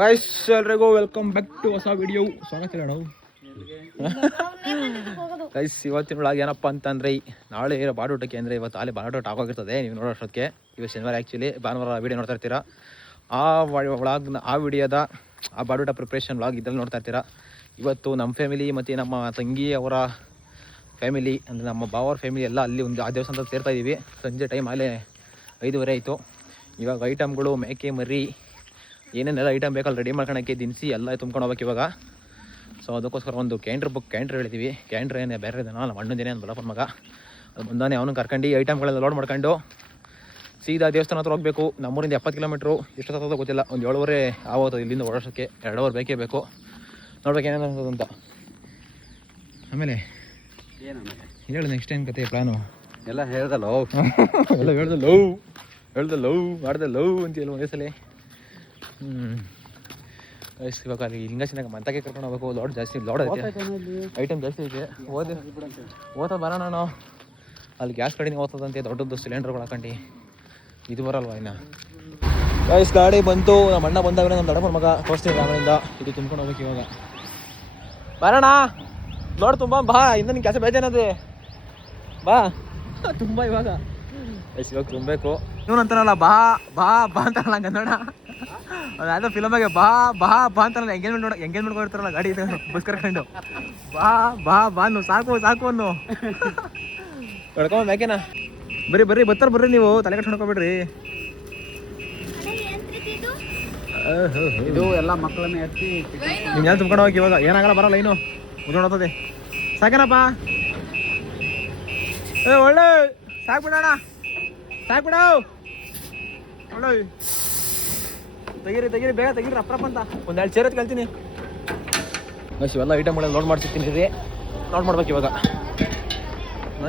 Guys ಎಲ್ರಿಗೂ welcome back to ಹೊಸ video. ಸ್ವಾಗತ ಇಲ್ಲ ನಾವು ಗೈಸ್. ಇವತ್ತಿನ ಒಳಗೆ ಏನಪ್ಪ ಅಂತಂದ್ರೆ ನಾಳೆ ಬಾಡೂಟಕ್ಕೆ ಅಂದರೆ ಇವತ್ತು ಅಲ್ಲಿ ಬಾಡೂಟ ಆಗೋಗಿರ್ತದೆ. ನೀವು ನೋಡೋ ಅಷ್ಟೊತ್ತಿಗೆ ಇವತ್ತು ಶನಿವಾರ. ಆ್ಯಕ್ಚುಲಿ ಭಾನುವಾರ ವಿಡಿಯೋ ನೋಡ್ತಾ ಇರ್ತೀರಾ. ಆ ವಿಡಿಯೋದ ಆ ಬಾಡೂಟ ಪ್ರಿಪ್ರೇಷನ್ ವ್ಲಾಗ್ ಇದ್ರಲ್ಲಿ ನೋಡ್ತಾ ಇರ್ತೀರಾ. ಇವತ್ತು ನಮ್ಮ ಫ್ಯಾಮಿಲಿ ಮತ್ತು ನಮ್ಮ ತಂಗಿ ಅವರ ಫ್ಯಾಮಿಲಿ ಅಂದರೆ ನಮ್ಮ ಬಾವರ ಫ್ಯಾಮಿಲಿ ಎಲ್ಲ ಅಲ್ಲಿ ಒಂದು ಆ ದೇವಸ್ಥಾನದಲ್ಲಿ ಸೇರ್ತಾ ಇದ್ದೀವಿ. ಸಂಜೆ ಟೈಮ್ ಆಗಲೇ 5:30 ಆಯಿತು. ಇವಾಗ ಐಟಮ್ಗಳು ಮೇಕೆ ಮರಿ ಏನೇನೆಲ್ಲ ಐಟಮ್ ಬೇಕಲ್ಲ ರೆಡಿ ಮಾಡ್ಕೊಳಕ್ಕೆ ದಿನಸಿ ಎಲ್ಲ ತುಂಬ್ಕೊಂಡು ಹೋಗ್ಬೇಕು ಇವಾಗ. ಸೊ ಅದಕ್ಕೋಸ್ಕರ ಒಂದು ಕ್ಯಾಂಟ್ರ್ ಹೇಳಿದ್ದೀವಿ. ಕ್ಯಾಂಟ್ರ್ ಏನೇ ಬೇರೆ ಇದನ್ನ ನಮ್ಮ ಅಣ್ಣಂದೇನೆ ಒಂದು ಬಲಪನ ಮಗ ಅದು ಬಂದಾನೆ. ಅವನು ಕರ್ಕೊಂಡು ಐಟಮ್ಗಳೆಲ್ಲ ಲೋಡ್ ಮಾಡ್ಕೊಂಡು ಸೀದಾ ದೇವಸ್ಥಾನ ಹತ್ರ ಹೋಗಬೇಕು. ನಮ್ಮೂರಿಂದ 70 ಕಿಲೋಮೀಟ್ರು. ಎಷ್ಟೊತ್ತಾಗೋದು ಗೊತ್ತಿಲ್ಲ. ಒಂದು 7:30 ಆಗೋದು ಇಲ್ಲಿಂದ ಓಡೋಷ್ಟಕ್ಕೆ. 2 ಅವರ್ ಬೇಕೇ ಬೇಕು. ನೋಡ್ಬೇಕು ಏನೇನು ಅಂತ. ಆಮೇಲೆ ಹೇಳು ನೆಕ್ಸ್ಟ್ ಏನು ಕತೆ ಪ್ಲಾನು ಎಲ್ಲ ಹೇಳ್ದಲ್ಲ ಎಲ್ಲ ಹೇಳ್ದ ಲವ್ ಮಾಡ್ದೆ ಲವ್ ಅಂತೀಯಲ್ಲ ಒಂದೇ ಸಲ. ಇವಾಗ ಅಲ್ಲಿ ಹಿಂಗಸಿನಾಗ ಮಂತಕ್ಕೆ ಕರ್ಕೊಂಡು ಹೋಗ್ಬೇಕು. ಲೋಡ್ ಜಾಸ್ತಿ ಲೋಡ್ ಐತೆ, ಐಟಮ್ ಜಾಸ್ತಿ ಐತೆ. ಓದ್ತಾ ಬರೋಣ ನಾವು. ಅಲ್ಲಿ ಗ್ಯಾಸ್ ಕಡಿಮೆ ಓದ್ತದಂತೆ ದೊಡ್ಡದ್ದು ಸಿಲಿಂಡರ್ಗಳು ಹಾಕೊಂಡು. ಇದು ಬರಲ್ವಾ ಇನ್ನು ಗೈಸ್. ಗಾಡಿ ಬಂತು. ನಮ್ಮ ಅಣ್ಣ ಬಂದಾಗ ನಮ್ಮ ದೊಡ್ಡಪ್ಪನ ಮಗ ತೋರಿಸ್ತೀನಿ ರಾಮನಿಂದ. ಇದು ತುಂಬ್ಕೊಂಡು ಹೋಗ್ಬೇಕು ಇವಾಗ. ಬರೋಣ ಲೋಡ್ ತುಂಬ ಬಾ. ಇನ್ನು ನಿನ್ನ ಕೆಲಸ ಬೇಜಾನದೆ ಬಾ ತುಂಬ ಇವಾಗ. ಇವಾಗ ತುಂಬಬೇಕು. ಇವನಂತಾರಲ್ಲ ಬಾ ಬಾ ಬಾ ಅಂತಾರಲ್ಲ ಕನ್ನಡ. ಅದಾದ ಫಿಲಮಾಗೆ ಬಾ ಬಾ ಬಾ ಅಂತಾರಲ್ಲ. ಎಂಗೇಜ್ಮೆಂಟ್ ಕೊಡ್ತಾರಲ್ಲ ಗಾಡಿ ಬಸ್ ಕರ್ಕೊಂಡು. ಬಾ ಬಾ ಬಾ ಅನ್ನು ಸಾಕು ಸಾಕು ಅನ್ನು ಕಡ್ಕೊಂಬ ಮ್ಯಾಕೆನಾ. ಬರ್ರಿ ಬರ್ರಿ ನೀವು ತಲೆ ಕಟ್ಕೊಂಡ್ಕೊಬೇಡ್ರಿ. ಇದು ಎಲ್ಲ ಮಕ್ಕಳನ್ನ ಎತ್ತಿ ನಿಮ್ಗೆ ಏನು ತುಂಬ್ಕೊಂಡು ಹೋಗಿ ಇವಾಗ. ಏನಾಗಲ್ಲ ಬರಲ್ಲ ಇನ್ನು ಮುದ್ದೆ ಸಾಕೇನಪ್ಪ. ಒಳ್ಳೆ ಸಾಕ್ಬಿಡೋಣ ಸಾಕ್ಬಿಡ. ಒಳ್ಳೆ ತೆಗೀರಿ ಬೇಗ ತೆಗೀರಿ ಅಪ್ರಪ್ಪ ಅಂತ. ಒಂದು 2 ಚೇರ್ ಕಲ್ತೀನಿ ಬಸ್. ಇವೆಲ್ಲ ಐಟಮ್ಗಳೆಲ್ಲ ಲೋಡ್ ಮಾಡ್ತಿರ್ತೀನಿ ರೀ. ಲೋಡ್ ಮಾಡ್ಬೇಕು ಇವಾಗ.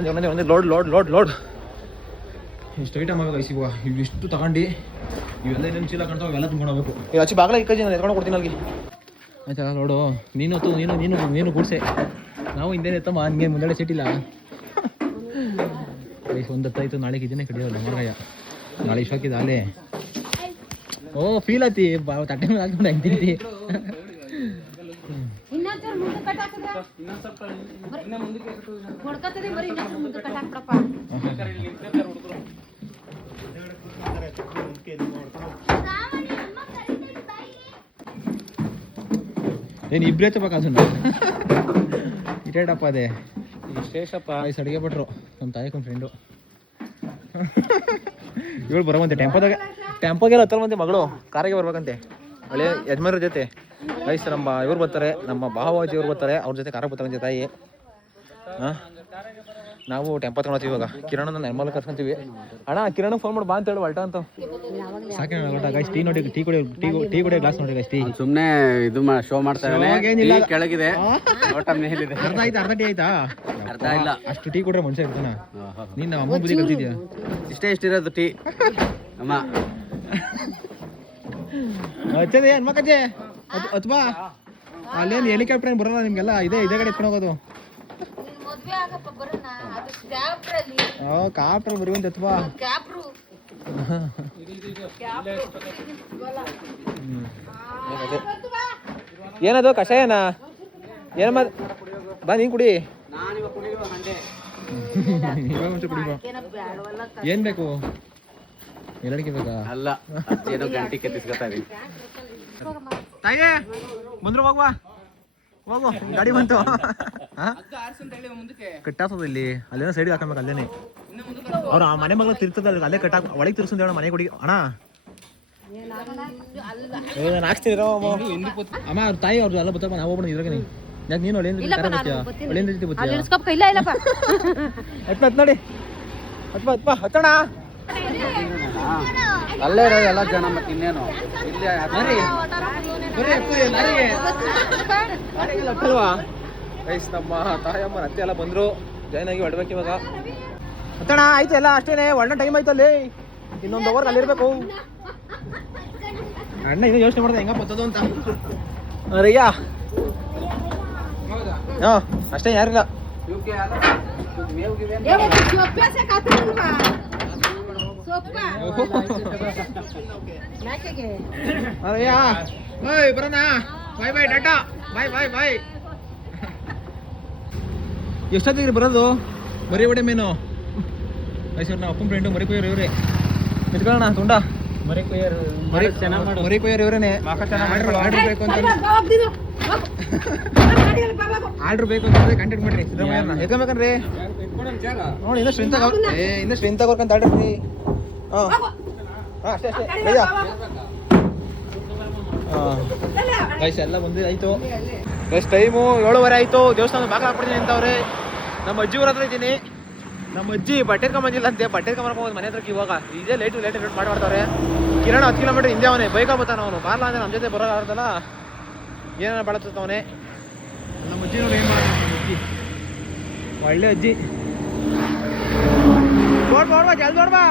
ಒಂದೇ ಲೋಡ್ ಇಷ್ಟು ಐಟಮ್ ಆಗೋದು ಐಸಿ. ಇವಿಷ್ಟು ತಗೊಂಡು ಇವೆಲ್ಲ ಏನೇನು ಚೀಲ ಕಾಣ್ತಾವೆ ಅವೆಲ್ಲ ತುಂಬ್ಕೊಂಡು ಹೋಗ್ಬೇಕು. ಈಗ ಹಚ್ಚಿ ಬಾಗ್ಲ ಇಕ್ಕಿ ನಾನು ಎತ್ಕೊಂಡು ಕೊಡ್ತೀನಿ ಅಲ್ಲಿಗೆ. ಆಯ್ತಾ ನೋಡು. ನೀನು ಗೂಡ್ಸೆ. ನಾವು ಹಿಂದೆ ಎತ್ತಮ್ಮ ಹಂಗೆ ಮುಂದೆ ಸಿಟ್ಟಿಲ್ಲ. ಒಂದು ಹೊತ್ತಾಯ್ತು. ನಾಳೆಗೆ ಇದನ್ನೇ ಕಡಿಯೋಲ್ಲ ಮರಗಾಯ. ನಾಳೆ ಇಷ್ಟ ಹಾಕಿದ ಅಲ್ಲೇ. ಓ ಫೀಲ್ ಆತಿ ತಟ್ಟೆ ಮೇಲೆ ಹಾಕೊಂಡು ಹೆಂಗ್ತಿಂತಿ. ಏನು ಇಬ್ಬರೇ ತಗೋಬೇಕು ಅದನ್ನ. ಇಟೇಟಪ್ಪ ಅದೇ ವಿಶೇಷಪ್ಪ. ಅಡುಗೆ ಭಟ್ರು ನಮ್ಮ ತಾಯಿಕೊಂದು ಫ್ರೆಂಡು. ಇವಳು ಬರೋವಂತೆ ಟೆಂಪೋಗೆಲ್ಲ ಹತ್ತಲ್ಲ ಮಂತೆ ಮಗಳು. ಕಾರಿಗೆ ಬರ್ಬೇಕಂತೆ ಹಳೆ ಯಜಮಾನ್ರ ಜೊತೆ. ಗೈಸ್ ನಮ್ಮ ಇವ್ರು ಬರ್ತಾರೆ, ನಮ್ಮ ಭಾವಾಜಿ ಇವ್ರು ಬರ್ತಾರೆ. ಅವ್ರ ಜೊತೆ ಕಾರಾಗ ಬರ್ತಾರಂತೆ ತಾಯಿ. ನಾವು ಟೆಂಪೋ ತಗೊಳ್ತೀವಿ ಇವಾಗ. ಕಿರಣ ನೆಮ್ಮಲ್ ಕರ್ಕೊಂತೀವಿ. ಅಣ್ಣ ಕಿರಣ ಫೋನ್ ಮಾಡಿ ಬಾ ಅಂತ ಹೇಳಿ ಹೊಲ್ಟ ಅಂತ. ಸಾಕೆ ಗೈಸ್. ಟೀ ಕುಡಿಯೋ ಗ್ಲಾಸ್ ನೋಡಿ ಗೈಸ್. ಟೀ ಸುಮ್ಮನೆ ಇದು ಶೋ ಮಾಡ್ತಾ ಕೆಳಗಿದೆ. ಅರ್ಧ ಟೀ ಆಯ್ತಾ? ಅರ್ಧ ಇಲ್ಲ. ಅಷ್ಟು ಟೀ ಕುಡ್ರೆ ಮನುಷ್ಯ ಇರ್ತಾನ. ನೀನು ಅಮ್ಮ ಬುದ್ಧಿ ಕಲ್ತಿದ್ಯಾ? ಇಷ್ಟಿರೋದು ಟೀ ಅಮ್ಮ. ಹಚ್ಚದೆ ಅನ್ಮಕ್ಕಜ್ಜೆ ಅಥವಾ ಅಲ್ಲೇನು ಹೆಲಿಕಾಪ್ಟರ್ ಏನು ಬರೋಲ್ಲ ನಿಮ್ಗೆಲ್ಲ. ಇದೇ ಕಡೆ ಎತ್ಕೊಂಡು ಹೋಗೋದು. ಕಾಪ್ಟ್ರಲ್ಲಿ ಬರುವಂತೆ ಅಥವಾ ಏನದು ಕಷಾಯನಾ? ಏನ ಬಾ ನೀನ್ ಕುಡಿ. ಏನ್ ಬೇಕು? ಎಲ್ಲಡಿಕೆ ಬೇಕಾ? ಅಲ್ಲ ಏನೋ ಗಂಟಿ ಕೆತ್ತಿಸ್ಕೊತಾ ಇದೀನಿ. ತಾಯಿಗೆ ಬಂದ್ರು ಹೋಗುವ. ಹೋಗು ಗಾಡಿ ಬಂತು. ಕಟ್ಟಾಸೋದು ಇಲ್ಲಿ ಅಲ್ಲೇನೋ ಸೈಡ್ಗೆ ಹಾಕಬೇಕು. ಅಲ್ಲೇನೆ ಅವ್ರು ಆ ಮನೆ ಮಗಳು ತಿರ್ತದ ಅಲ್ಲೇ ಕಟ್ಟಾಕ. ಒಳಗೆ ತಿರ್ಸಂತ ಹೇಳ ಮನೆ ಕೊಡಿ ಅಣ್ಣ. ನಾನು ಹಾಕ್ಸ್ತೀರ ಅಮ್ಮ. ಅವ್ರ ತಾಯಿ ಅವ್ರದ್ದು ಎಲ್ಲ ಬತ್ತಪ್ಪ. ನಾವು ಹೋಗ್ಬಿಡ ಇದ್ರಾಗ. ಯಾಕೆ ನೀನು ಒಳ್ಳೆಯಿಂದ ನೋಡಿ ಹಚ್ಚೋಣ. ಅಲ್ಲೇ ಇರೋ ಎಲ್ಲ ಜನ ಮತ್ತೆ ಇನ್ನೇನು ಇಲ್ಲಿ ನಮ್ಮ ತಾಯಮ್ಮ ಅತ್ತೆ ಎಲ್ಲ ಬಂದ್ರು. ಜಾಯ್ನ್ ಆಗಿ ಹೊಡ್ಬೇಕು ಇವಾಗ. ಹತ್ತಣ ಆಯ್ತು ಎಲ್ಲ ಅಷ್ಟೇನೆ. ಒಳ್ಳೆ ಟೈಮ್ ಆಯ್ತು ಅಲ್ಲಿ. ಇನ್ನೊಂದು ಅವರ್ ಅಲ್ಲಿರ್ಬೇಕು. ಅಣ್ಣ ಇನ್ನೂ ಯೋಚನೆ ಮಾಡಿದೆ ಹೆಂಗ ಬರ್ತದೋ ಅಂತ. ರಯ್ಯ ಹಾಂ ಅಷ್ಟೇ ಯಾರಿಲ್ಲ. ಅಯ್ಯ ಓಯ್ ಬರೋಣ ಬಾಯ್ ಬಾಯ್ ಟಾಟಾ ಬಾಯ್ ಬಾಯ್ ಬಾಯ್. ಎಷ್ಟೊತ್ತಿಗೆ ಬರೋದು? ಮರಿ ಒಡೆ ಮೇನು ಮೈಸೂರು ನಮ್ಮ ಅಪ್ಪನ ಫ್ರೆಂಡು ಮರಿ ಕೊಯ್ಯೋರು ಇವ್ರೆ. ನಿಂತ್ಕೊಳ್ಳೋಣ ತುಂಡ ಮರಿ ಕೊಯ್ಯೋರು ಮರಿ ಕೊಯ್ಯೋರು ಇವರೇನೆ. ಆರ್ಡ್ರ್ ಬೇಕು ಅಂತ ಆರ್ಡ್ರ್ ಬೇಕು ಅಂತಂದ್ರೆ ಕಾಂಟ್ಯಾಕ್ಟ್ ಮಾಡ್ರಿ ಸಿದ್ದರಾಮಯ್ಯನ. ಎತ್ಕೊಬೇಕನ್ರಿ ನೋಡಿ ಇನ್ನೂ ಸ್ಟ್ರೆಂತ್ ಇನ್ನೂ ಸ್ಟ್ರೆಂತ್ ಆಗೋರ್ಕಂತ ಆರ್ಡ್ರಿ. ಹಾಂ ಹಾಂ ಅಷ್ಟೇ ಅಷ್ಟೇ ಅಯ್ಯ ಗೈಸ್ ಎಲ್ಲ ಬಂದಿದ್ದು ಆಯಿತು ಗೈಸ್. ಟೈಮು 7:30 ಆಯಿತು. ದೇವಸ್ಥಾನ ಬಾಗಿಲು ಹಾಕ್ಬಿಡ್ತೀನಿ ಅಂತವ್ರೆ. ನಮ್ಮ ಅಜ್ಜಿ ಊರ ಹತ್ರ ಇದ್ದೀನಿ. ನಮ್ಮ ಅಜ್ಜಿ ಬಟ್ಟೆ ಎತ್ಕೊಂಬಂದಿಲ್ಲ ಅಂತೆ. ಬಟ್ಟೆ ಎತ್ಕೊಂಬರ್ಕೊಂಡು ಮನೆ ಹತ್ರಕ್ಕೆ ಇವಾಗ ಇದೇ ಲೇಟ್ ಮಾಡ್ತಾರೆ. ಕಿರಣ 10 ಕಿಲೋಮೀಟರ್ ಹಿಂದೆ ಅವನೇ ಬೈಕಾಗ ಬರ್ತಾನೆ ಅವನು. ಬಾರ್ಲ ಅಂದರೆ ನಮ್ಮ ಜೊತೆ ಬರೋದಾರ್ದಲ್ಲ ಏನೇನ ಬಾಳತ್ತವನೇ. ನಮ್ಮ ಅಜ್ಜಿ ನೋಡಿ ಏನು ಮಾಡೋಣ. ನಮ್ಮ ಅಜ್ಜಿ ಒಳ್ಳೆ ಅಜ್ಜಿ. ನೋಡ್ಬಾ ಜಲ್ದಿ ನೋಡ್ಬಾ.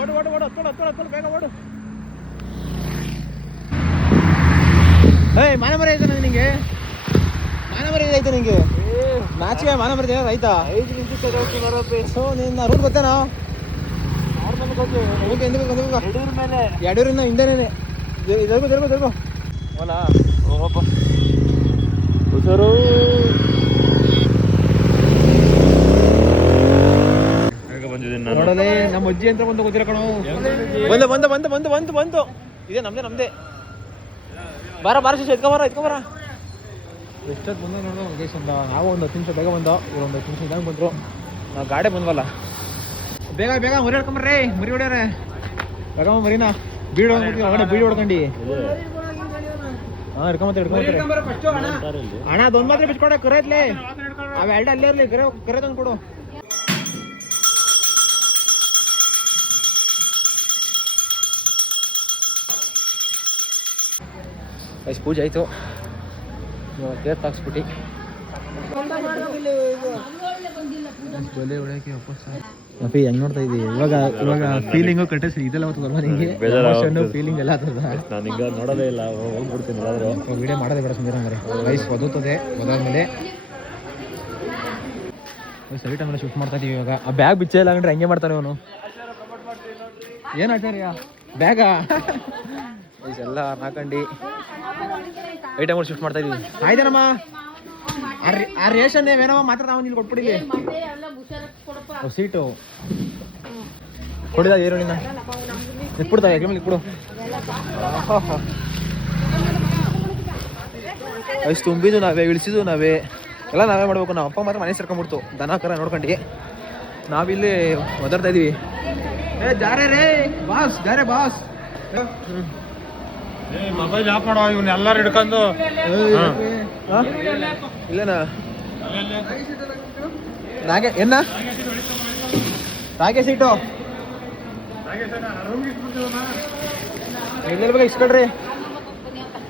ಓಡು ಹತ್ಕೊಂಡು ಬೇಗ ಓಡು. ಏಯ್ ಮಾನ ಮರ ಐತೆ ನಿನಗೆ. ಮಾನ ಮರ ಐತೆ ನಿನಗೆ. ನಾಚಿಗೆ ಮಾನ ಮರ ಆಯ್ತಾ? 5 ನಿಮಿಷ ಸೊ ನಿನ್ನ ರೂಟ್ ಗೊತ್ತೇನಾ? ಯಡೂರಿನ ಹಿಂದೆನೇ ಜರುಗು ಓಲಾ ಹೋಗಪ್ಪ ಹುಷಾರು. ನೋಡಲೇ ನಮ್ಮ ಅಜ್ಜಿ ಅಂತ ಬಂದು ಗೊತ್ತಿರ ಕಣೋ. ಬಂದು ಇದೆ ನಮ್ದೇ. ಬಾರ ಶಿಷ್ಯ ಎತ್ಕೊಬಾರ. ಎಷ್ಟೊತ್ತು ಬಂದ ನೋಡು ಗೇಶ್ ಅಂತ. ನಾವು ಒಂದು 10 ನಿಮಿಷ ಬೇಗ ಬಂದೋ. ಇವ್ರು ಒಂದು 10 ನಿಮಿಷ ಇದ್ದಂಗೆ ಬಂದರು. ನಾವು ಗಾಡಿ ಬಂದ್ವಲ್ಲ. ಬೇಗ ಮರಿ ಹೊಡ್ಕೊಂಬರ್ರಿ. ಮರಿ ಹೊಡ್ಯಾರೆ ಬೇಗ ಮರಿನ ಬೀಡು ಹೊರಗಡೆ ಬೀಡು ಹೊಡ್ಕೊಂಡು. ಹಾಂ ಹಿಡ್ಕೊಂಬತ್ತಾರೆ. ಅಣ್ಣ ಅದೊಂದು ಮಾತ್ರ ಬಿಚ್ಕೊಡ ಕರೆಯತ್ಲೆ. ಅವು ಎರಡು ಅಲ್ಲೇ ಇರಲಿ. ಕರೆ ತಂದು ಕೊಡು. ಎಷ್ಟು ಪೂಜೆ ಆಯಿತು. ಇವಾಗ ದೇವ್ರು ತಾಕ್ಸ್ಬಿಟ್ಟು ಜೊಲೆ ಹೊಡೆಯೋಕೆ ವಾಪಸ್ ಅಪ್ಪಿ ಹೆಂಗೆ ನೋಡ್ತಾ ಇದ್ದೀವಿ. ಇವಾಗ ಫೀಲಿಂಗು ಕಟ್ಟಿಸಿ ಇದೆಲ್ಲ ಹೋಗ್ತದಲ್ವ ನಿಮಗೆ? ಫೀಲಿಂಗ್ ಎಲ್ಲ ಆಗ್ತದ. ನಾನು ಹಿಂಗೆ ನೋಡೋದೇ ಇಲ್ಲ, ಹೋಗ್ಬಿಡ್ತೀನಿ ಎಲ್ಲಾದರೂ. ವಿಡಿಯೋ ಮಾಡೋದೇ ಬೇಡ ಸುಂದರ ಅಂದರೆ ವಯಸ್ಸು ಒದುತ್ತದೆ. ಒದಾದ್ಮೇಲೆ ಸರಿ ಟೈಮಲ್ಲಿ ಶೂಟ್ ಮಾಡ್ತಾ ಇದೀವಿ. ಇವಾಗ ಆ ಬ್ಯಾಗ್ ಬಿಚ್ಚೇ ಇಲ್ಲ ಅಂದ್ರೆ ಹಂಗೆ ಮಾಡ್ತಾನೆ ಅವನು. ಏನು ಆಚಾರ್ಯ ಬ್ಯಾಗಾ ಎಲ್ಲ ಹಾಕೊಂಡು ಐಟಮ್ ಶಿಫ್ಟ್ ಮಾಡ್ತಾ ಇದೀವಿ. ಆಯ್ತೇನಮ್ಮ ಆ ರೇಷನ್ ಏನಮ್ಮ ಮಾತ್ರ ನಾವು ಇಲ್ಲಿ ಕೊಟ್ಬಿಡಿ. ಸೀಟು ಕೊಡಿದ ಈರುಳ್ಳಿನ ಎತ್ಬಿಡ್ತಾವೆ ಎಗ್ರಲ್ಲಿ ಕೊಡು. ಅಷ್ಟು ತುಂಬಿದ್ದು ನಾವೇ, ಇಳಿಸಿದ್ದು ನಾವೇ, ಎಲ್ಲ ನಾವೇ ಮಾಡ್ಬೇಕು. ನಾವು ಅಪ್ಪ ಮಾತ್ರ ಮನೆ ಸೇರ್ಕೊಂಡ್ಬಿಡ್ತು ದನ ಕರ ನೋಡ್ಕೊಂಡು. ನಾವಿಲ್ಲಿ ಒದರ್ತಾ ಇದೀವಿ. ಜಾರೆ ರೇ ಬಾಸ್, ಜಾರೆ ಬಾಸ್. ಮೊಬೈಲ್ ಆಫ್ ಮಾಡೋ ಇವನ್ನ ಎಲ್ಲರೂ ಹಿಡ್ಕೊಂಡು. ಇಲ್ಲನಾ ನಾಗೆ ಎನ್ನ ರಾಗೆ ಸೀಟು ಎಲ್ಲೆಲ್ಲ ಇಸ್ಕೊಳ್ರಿ.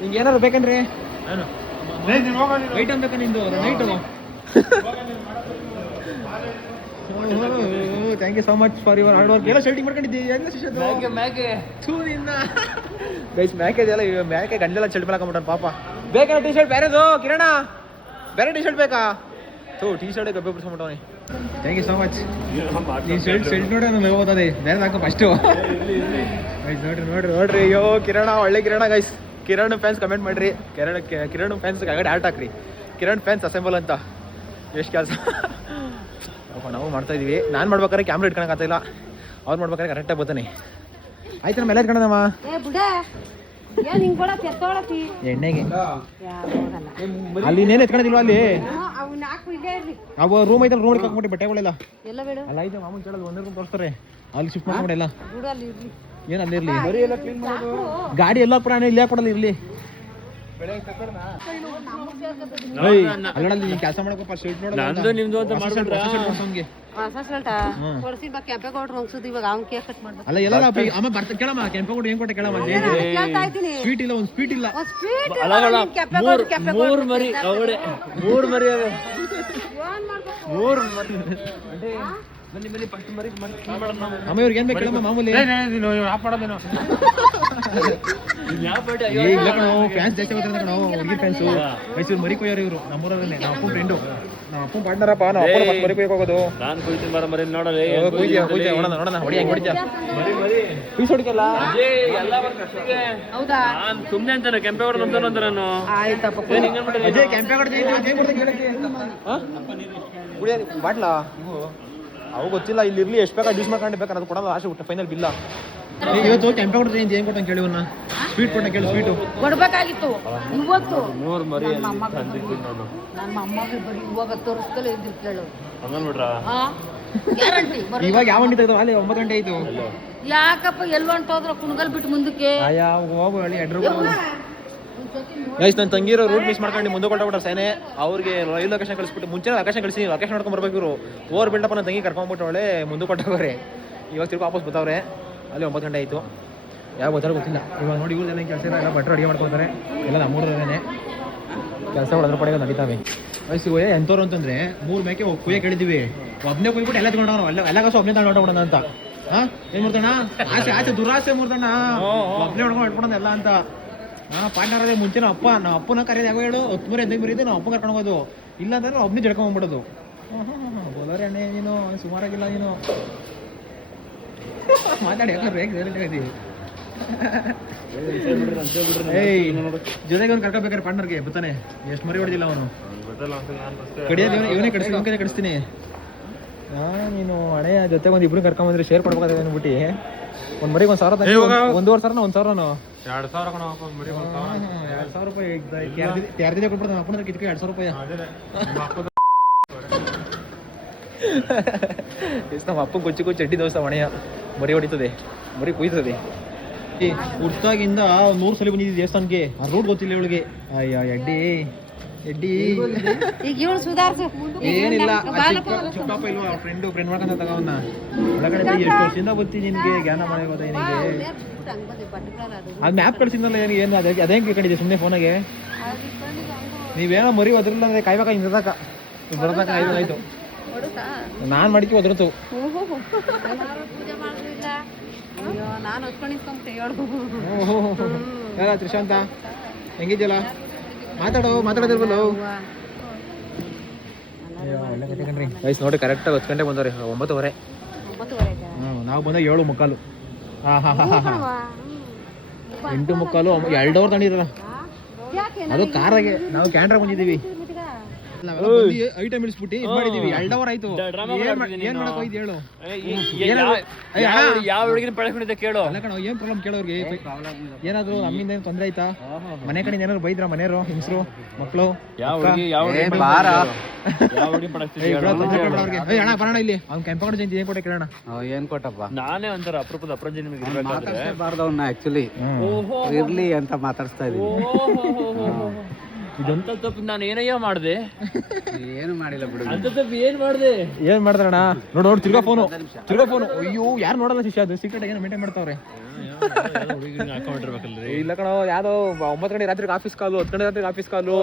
ನಿಂಗೆ ಏನಾರು ಬೇಕನ್ರಿ? ಐಟಮ್ ಬೇಕಾ ನಿಂದು? Night thank you so much for your hard work. ಎಲ್ಲ ಶರ್ಟಿಂಗ್ ಮಾಡ್ಕೊಂಡಿದ್ದೀವಿ. ಗೈಸ್ ಮ್ಯಾಕೆ ಇದೆಯಲ್ಲ, ಮ್ಯಾಕೆ ಗಂಡೆಲ್ಲ ಶರ್ಟ್ ಮೇಲೆ ಹಾಕೊಂಡ್ಬಿಟ್ಟಾನ ಪಾಪ. ಬೇಕೇನ ಟಿ ಶರ್ಟ್ ಬೇರೆದು? ಕಿರಣ ಬೇರೆ ಟಿ ಶರ್ಟ್ ಬೇಕಾ? ಟಿ ಶರ್ಟ್ ಗಬ್ಬೆ ಬಿಡ್ಸ್ಕೊಂಡ್ಬಿಟ್ಟವನಿ. Thank you so much. ಈ ಶರ್ಟ್ ನೋಡಿ ನಾನು ಹೋಗೋದೇ ಬೇರೆ ಹಾಕೋ ಫಸ್ಟು. ನೋಡ್ರಿ ಅಯ್ಯೋ ಕಿರಣ ಒಳ್ಳೆ ಕಿರಣ ಗೈಸ್. ಕಿರಣ್ ಫ್ಯಾನ್ಸ್ ಕಮೆಂಟ್ ಮಾಡ್ರಿ. ಕಿರಣ್ ಫ್ಯಾನ್ಸ್ ಆಗಡೆ ಆರ್ಟ್ ಹಾಕ್ರಿ. ಕಿರಣ್ ಫ್ಯಾನ್ಸ್ ಅಸೆಂಬಲ್ ಅಂತ. ಎಷ್ಟು ಕೆಲಸ ನಾವು ಮಾಡ್ತಾ ಇದೀವಿ. ನಾನು ಮಾಡ್ಬೇಕಾದ್ರೆ ಕ್ಯಾಮ್ರಾ ಇಟ್ಕೊಳಕ್ಕಾಗ್ತಿಲ್ಲ. ಅವ್ರು ಮಾಡ್ಬೇಕಾದ್ರೆ ಕರೆಕ್ಟಾಗಿ ಬರ್ತಾನೆ. ಆಯ್ತು ನಮ್ಮ ಎಲ್ಲ ಇಟ್ಕೊಂಡಮ್ಮ ಎಣ್ಣೆಗೆ. ಅಲ್ಲಿ ಇನ್ನೇನು ಎತ್ಕೊಂಡಿಲ್ವಾ? ಅಲ್ಲಿ ನಾವು ರೂಮ್ ಐತಲ್ಲ, ರೂಮ್ ಹಾಕ್ಬಿಟ್ಟು ಬಟ್ಟೆಗಳೆಲ್ಲ ಅಲ್ಲ ಐತೆ. ಮಾಮೂಲಿ ಕೇಳೋದು ಒಂದೇ ರೂಮ್ ತೋರಿಸ್ತಾರೆ. ಅಲ್ಲಿ ಶಿಫ್ಟ್ ಮಾಡ್ಕೊಂಡು ಎಲ್ಲ ಏನು ಅಲ್ಲಿರಲಿ. ಗಾಡಿ ಎಲ್ಲ ಕೂಡ ಇಲ್ಲಿ ಹಾಕೊಡಲ್ಲ ಇರಲಿ. ಅಲ್ಲೋಡಲ್ಲಿ ನೀನು ಕೆಲಸ ಮಾಡಬೇಕು. ಶರ್ಟ್ ನೋಡೋದು ನಂದು ನಿಮ್ದು ಅಂತ ಮಾಡ್ಬಿಟ್ರೆ ಅಲ್ಲ ಎಲ್ಲ ಅಮ್ಮ ಬರ್ತಾ ಕೇಳಮ್ಮ. ಕೆಂಪೇಗೌಡ ಏನ್ ಕೊಟ್ಟೆ ಕೇಳಮ್ಮ. ಸ್ವೀಟ್ ಇಲ್ಲ, ಒಂದು ಸ್ವೀಟ್ ಇಲ್ಲ. ಮೂರು ಮರಿ ಅವಡೆ, 3 ಮರಿ ಅವೆ. 3 ಮರಿ ಅಮ್ಮ ಇವ್ರಿಗೆ ಏನ್ ಬೇಕಮ್ಮ ಮಾಮೂಲಿ ಆಫ್ ಮಾಡೋದೇನು ಏ ಇಲ್ಲ ಕಣೋ ಫ್ಯಾನ್ಸ್ ಜಾಸ್ತಿ ಬರ್ತಾರೆ ಕಣೋ ಹುಡುಗಿ ಫ್ಯಾನ್ಸು ಮೈಸೂರು ಮರಿ ಕೊಯ್ಯೋರು ಇವರು ನಮ್ಮೂರಲ್ಲೇ ನಮ್ಮ ಅಪ್ಪನ ಫ್ರೆಂಡು ನಮ್ಮ ಅಪ್ಪನ ಪಾರ್ಟ್ನರಪ್ಪ ನಾವು ಅಪ್ಪನ ಮರಿ ಕೊಯ್ಯಕ್ಕೆ ಹೋಗೋದು ನಾನು ಕುಯ್ತೀನಿ ಬರ ಮರಿ ನೋಡಲಿ ನೋಡೋಣ ಹೊಡಿ ಹೆಂಗ್ ಹೊಡಿತ ಪೀಸ್ ಹೊಡಿಕಲ್ಲ ಹೌದಾ ನಾನು ಸುಮ್ಮನೆ ಅಂತಾನೆ ಕೆಂಪೇಗೌಡ ಅಂತ ನಾನು ಆಯ್ತಪ್ಪ ಅಜಯ್ ಕ್ಯಾಂಪೇಗೌಡ ಬಾಟ್ಲಾ ಅವು ಗೊತ್ತಿಲ್ಲ ಇಲ್ಲಿ ಇರ್ಲಿ ಎಷ್ಟು ಬೇಕಾ ಯೂಸ್ ಮಾಡ್ಕೊಂಡು ಬೇಕಾದ್ರೆ ಅದು ಕೊಡೋದು ಆಸೆ ಫೈನಲ್ ಬಿಲ್ಲ ಇವತ್ತು ಕ್ಯಾಂಪೇಗೌಡ ರೇಂಜ್ ಏನ್ ಕೊಟ್ಟಂಗೆ ಕೇಳಿ ಅವ್ನ ಸ್ವೀಟ್ ಕೊಟ್ಟಂಗೆ ಕೇಳಿ ಸ್ವೀಟು ಕೊಡ್ಬೇಕಾಗಿತ್ತು ಇವತ್ತು 100 ಮರಿ ನಮ್ಮ ಅಮ್ಮಗೆ ಬರೀ ಇವಾಗ ತೋರಿಸ್ತಲೇ ಇದ್ದಿರ್ತೇಳು ಹಂಗನ್ಬಿಟ್ರ ಗ್ಯಾರಂಟಿ ಇವಾಗ ಯಾವ ಗಂಟೆ ತೆಗೆದು ಅಲ್ಲಿ 9 ಗಂಟೆ ಆಯ್ತು ಯಾಕಪ್ಪ ಎಲ್ಲಿ ಹೊಂಟೋದ್ರ ಕುಣಗಲ್ ಬಿಟ್ಟು ಮುಂದಕ್ಕೆ ಆಯಾ ಹೋಗು ಹೇಳಿ ಎಡ್ರು ಗೈಸ್ ನನ್ನ ತಂಗಿರೋ ರೂಟ್ ಮಿಸ್ ಮಾಡ್ಕೊಂಡು ಮುಂದೆ ಕೊಟ್ಟಬಿಟ್ರೆ ಸೇನೆ ಅವ್ರಿಗೆ ಲೈವ್ ಲೊಕೇಶನ್ ಕಳಿಸ್ಬಿಟ್ಟು ಮುಂಚೆ ಲೊಕೇಶನ್ ಕಳಿಸಿ ಲೊಕೇಶನ್ ನೋಡ್ಕೊಂಡು ಬರ್ಬೇಕು ಇವರು ಓವರ್ ಬಿಲ್ಡಪ್ಪ ನನ್ನ ತಂಗಿ ಕರ್ಕೊಂಡ್ಬಿಟ್ಟು ಅವಳೆ ಮುಂದೆ ಕೊಟ್ಟವ್ರೆ ಇವಾಗ ತಿರ್ಗಿ ವಾಪಸ್ ಬರ್ತಾವ್ರೆ ಅಲ್ಲಿ 9 ಗಂಟೆ ಆಯಿತು ಯಾವ ಗೊತ್ತಾರ ಗೊತ್ತಿಲ್ಲ ಇವಾಗ ನೋಡಿ ಇವ್ರು ಜನ ಕೆಲಸ ಎಲ್ಲ ಭಟ್ರು ಅಡುಗೆ ಮಾಡ್ಕೊತಾರೆ ಎಲ್ಲ ನಮ್ಮೂರೇ ಕೆಲಸಗಳು ಅದ್ರ ಪಡೆಗೆ ನಡೀತಾವೆ ವಯಸ್ಸು ಎಂಥವ್ರು ಅಂತಂದ್ರೆ 3 ಮೇಕೆ ಕುಯ್ಯಕ್ಕೆ ಹೇಳಿದ್ದೀವಿ ಒಬ್ಬನೇ ಕುಯ್ಬಿಟ್ಟು ಎಲ್ಲ ತಗೊಂಡವ್ರು ಎಲ್ಲ ಕಾಸು ಒಬ್ಬನೇ ತಗೊಂಡು ಹೊಡೋಣ ಅಂತ ಏನ್ ಮಾಡ್ತಾಣ ಆಸೆ ಆಸೆ ದುರಾಸೆ ಮಾಡ್ತಾಣ ಒಬ್ಬನೇ ಹೊಡ್ಕೊಂಡು ಹೊಡ್ಕೊಳೋದು ಎಲ್ಲ ಅಂತ ಪಾರ್ಟ್ನರ್ ಅದೇ ಮುಂಚೆ ನಮ್ಮ ಅಪ್ಪನ ಕರೆಯೋದು ಯಾವ ಹೇಳು 10 ಮರಿ 15 ಮರಿ ಇದೆ ನಾವು ಅಪ್ಪ ಕರ್ಕೊಂಡು ಹೋಗೋದು ಇಲ್ಲ ಅಂತಂದ್ರೆ ಒಬ್ಬನೇ ಜಡ್ಕೊಂಡ್ಬಿಡೋದು ಬೋಲೋರೆ ಅಣ್ಣೆ ನೀನು ಸುಮಾರಾಗಿಲ್ಲ ನೀನು ಮಾತಾಡಿ ಯಾಕಂದ್ರೆ ಇದೀವಿ ಏಯ್ ಜೊತೆಗೆ ಅವ್ನು ಕರ್ಕೋಬೇಕಾರೆ ಪಾರ್ಟ್ನರ್ಗೆ ಬರ್ತಾನೆ ಎಷ್ಟು ಮರಿ ಹೊಡೆದಿಲ್ಲ ಅವನು ಕಡಿಯೋದು ಇವನೇ ಕಡಿಸ್ತೀನಿ ನೀನು ಹಣೆ ಜೊತೆಗೆ ಒಂದು ಇಬ್ರು ಕರ್ಕೊಂಬಂದ್ರೆ ಶೇರ್ ಕೊಡ್ಬೇಕಾದ್ರೆ ಅಂದ್ಬಿಟ್ಟು ಒಂದು ಮರಿಗೆ 1,000 1,500 1,000 2,000 ಕಣ ಮರಿ 2,000 ರೂಪಾಯಿ ಯಾರ್ದಿದೆ ಕೊಟ್ಬಿಡ್ತಾನೆ ನಮ್ಮ ಅಪ್ಪನ ಕಿತ್ಕ 2,000 ರೂಪಾಯಿ ನಮ್ಮ ಅಪ್ಪ ಕೊಚ್ಚಿ ಚಡ್ಡಿ ದೋಸ್ತ ಮನೆಯ ಮರಿ ಹೊಡಿತದೆ ಮರಿ ಕುಯ್ತದೆ ಹುಟ್ಟಾಗಿಂದ 100 ಸಲ ಬಂದಿದ್ದೆ ದೇವಸ್ಥಾನಕ್ಕೆ ಆ ರೂಟ್ ಗೊತ್ತಿಲ್ಲ ಇವಳಿಗೆ ಅಯ್ಯ ಎಡ್ಡಿ ಈಗ ಇವಳು ಸುಧಾರ್ಸು ಏನಿಲ್ಲ ಚಿಕ್ಕಪ್ಪ ಇಲ್ವಾ ಫ್ರೆಂಡ್ ಮಾಡ್ಕೊಂತ ತಗೋವನ್ನ ಒಳಗಡೆ ಎಷ್ಟು ವರ್ಷದಿಂದ ಗೊತ್ತಿ ನಿನ್ಗೆ ಜ್ಞಾನ ಮಾಡೋದ ಏನಿಗೆ ಅದು ಮ್ಯಾಪ್ ಕಳ್ಸಿದ್ನಲ್ಲ ಏನು ಅದೇ ಕೇಳ್ಕೊಂಡಿದ್ದೆ ಸುಮ್ಮನೆ ಫೋನಾಗೆ ನೀವೇನೋ ಮರಿ ಒದ್ರಲ್ಲ ಅಂದ್ರೆ ಕಾಯ್ಬೇಕಾ ಹಿಂದಕ ಬರೋದಕ್ಕ 5 ಆಯ್ತು ನಾನ್ ಮಾಡಿಕೆ ಒದ್ರತು ನಾನು ಹೊತ್ಕೊಂಡಿದ್ಕೊಂಬಿಟ್ಟೆ ಹೇಳ ತ್ರಿಶಾಂತ ಹೆಂಗಿದ್ಯಲ್ಲ ಮಾತಾಡೋದಿರ್ಬಲ್ಲ ವಯಸ್ಸು ನೋಡಿ ಕರೆಕ್ಟಾಗಿ 10 ಗಂಟೆಗೆ ಬಂದವ್ರೆ 9:15 ನಾವು ಬಂದಾಗ 7:45 8:45 2 ಅವರ್ ತಂಡಿರಲ್ಲ ಅದು ಕಾರಾಗೆ ನಾವು ಕ್ಯಾಂಡ್ರಾಗ ಬಂದಿದ್ದೀವಿ ಐಟಮ್ ಇಳಿಸ್ಬಿಟ್ಟು ಇದು ಮಾಡಿದೀವಿ 2 ಅವರ್ ಆಯ್ತು ಏನ್ ಮಾಡಕ್ ಹೋಯ್ತು ಹೇಳು ಯಾವ ಹುಡುಗಿನ ಪಡ್ಕೊಂಡಿದ್ದೆ ಕೇಳು ಅಲ್ಲ ಕಣ ಏನ್ ಪ್ರಾಬ್ಲಮ್ ಕೇಳೋರ್ಗೆ ಏನಾದ್ರು ನಮ್ಮಿಂದ ಏನ್ ತೊಂದ್ರೆ ಆಯ್ತಾ ಮನೆ ಕಡೆ ಏನಾದ್ರು ಬೈದ್ರ ಮನೆಯವರು ಹೆಂಗಸರು ಮಕ್ಕಳು ಅಣ್ಣ ಬರೋಣ ಇಲ್ಲಿ ಅವ್ನ ಕೆಂಪಗೌಡ ಜಯಂತಿ ಏನ್ ಕೊಟ್ಟೆ ಕೇಳೋಣ ಏನ್ ಕೊಟ್ಟಪ್ಪ ನಾನೇ ಒಂಥರ ಅಪರೂಪದ ಅಪ್ರಂಜಿ ನಿಮಗೆ ಮಾತಾಡ್ಸಬಾರ್ದವ್ನ ಆಕ್ಚುಲಿ ಇರ್ಲಿ ಅಂತ ಮಾತಾಡ್ಸ್ತಾ ಇದೀನಿ ಇದಂತ ತಪ್ಪು ನಾನು ಏನಯ್ಯ ಮಾಡಿದೆ ಏನು ಮಾಡಿಲ್ಲ ಬಿಡು ಅಂತ ತಪ್ಪು ಏನ್ ಮಾಡ್ತಾರಣ್ಣ ನೋಡು ತಿರ್ಗಾ ಫೋನು ಅಯ್ಯೋ ಯಾರು ನೋಡಲ್ಲ ಶಿಷ್ಯ ಅದು ಸೀಕ್ರೆಟ್ ಏನೋ ಮೇಂಟೈನ್ ಮಾಡ್ತಾವ್ರೆ ಇಲ್ಲ ಕಣ ಯಾವ್ದೋ 9 ಗಂಟೆ ರಾತ್ರಿಗೆ ಆಫೀಸ್ ಕಾಲು 10 ಗಂಟೆ ರಾತ್ರಿಗೆ ಆಫೀಸ್ ಕಾಲು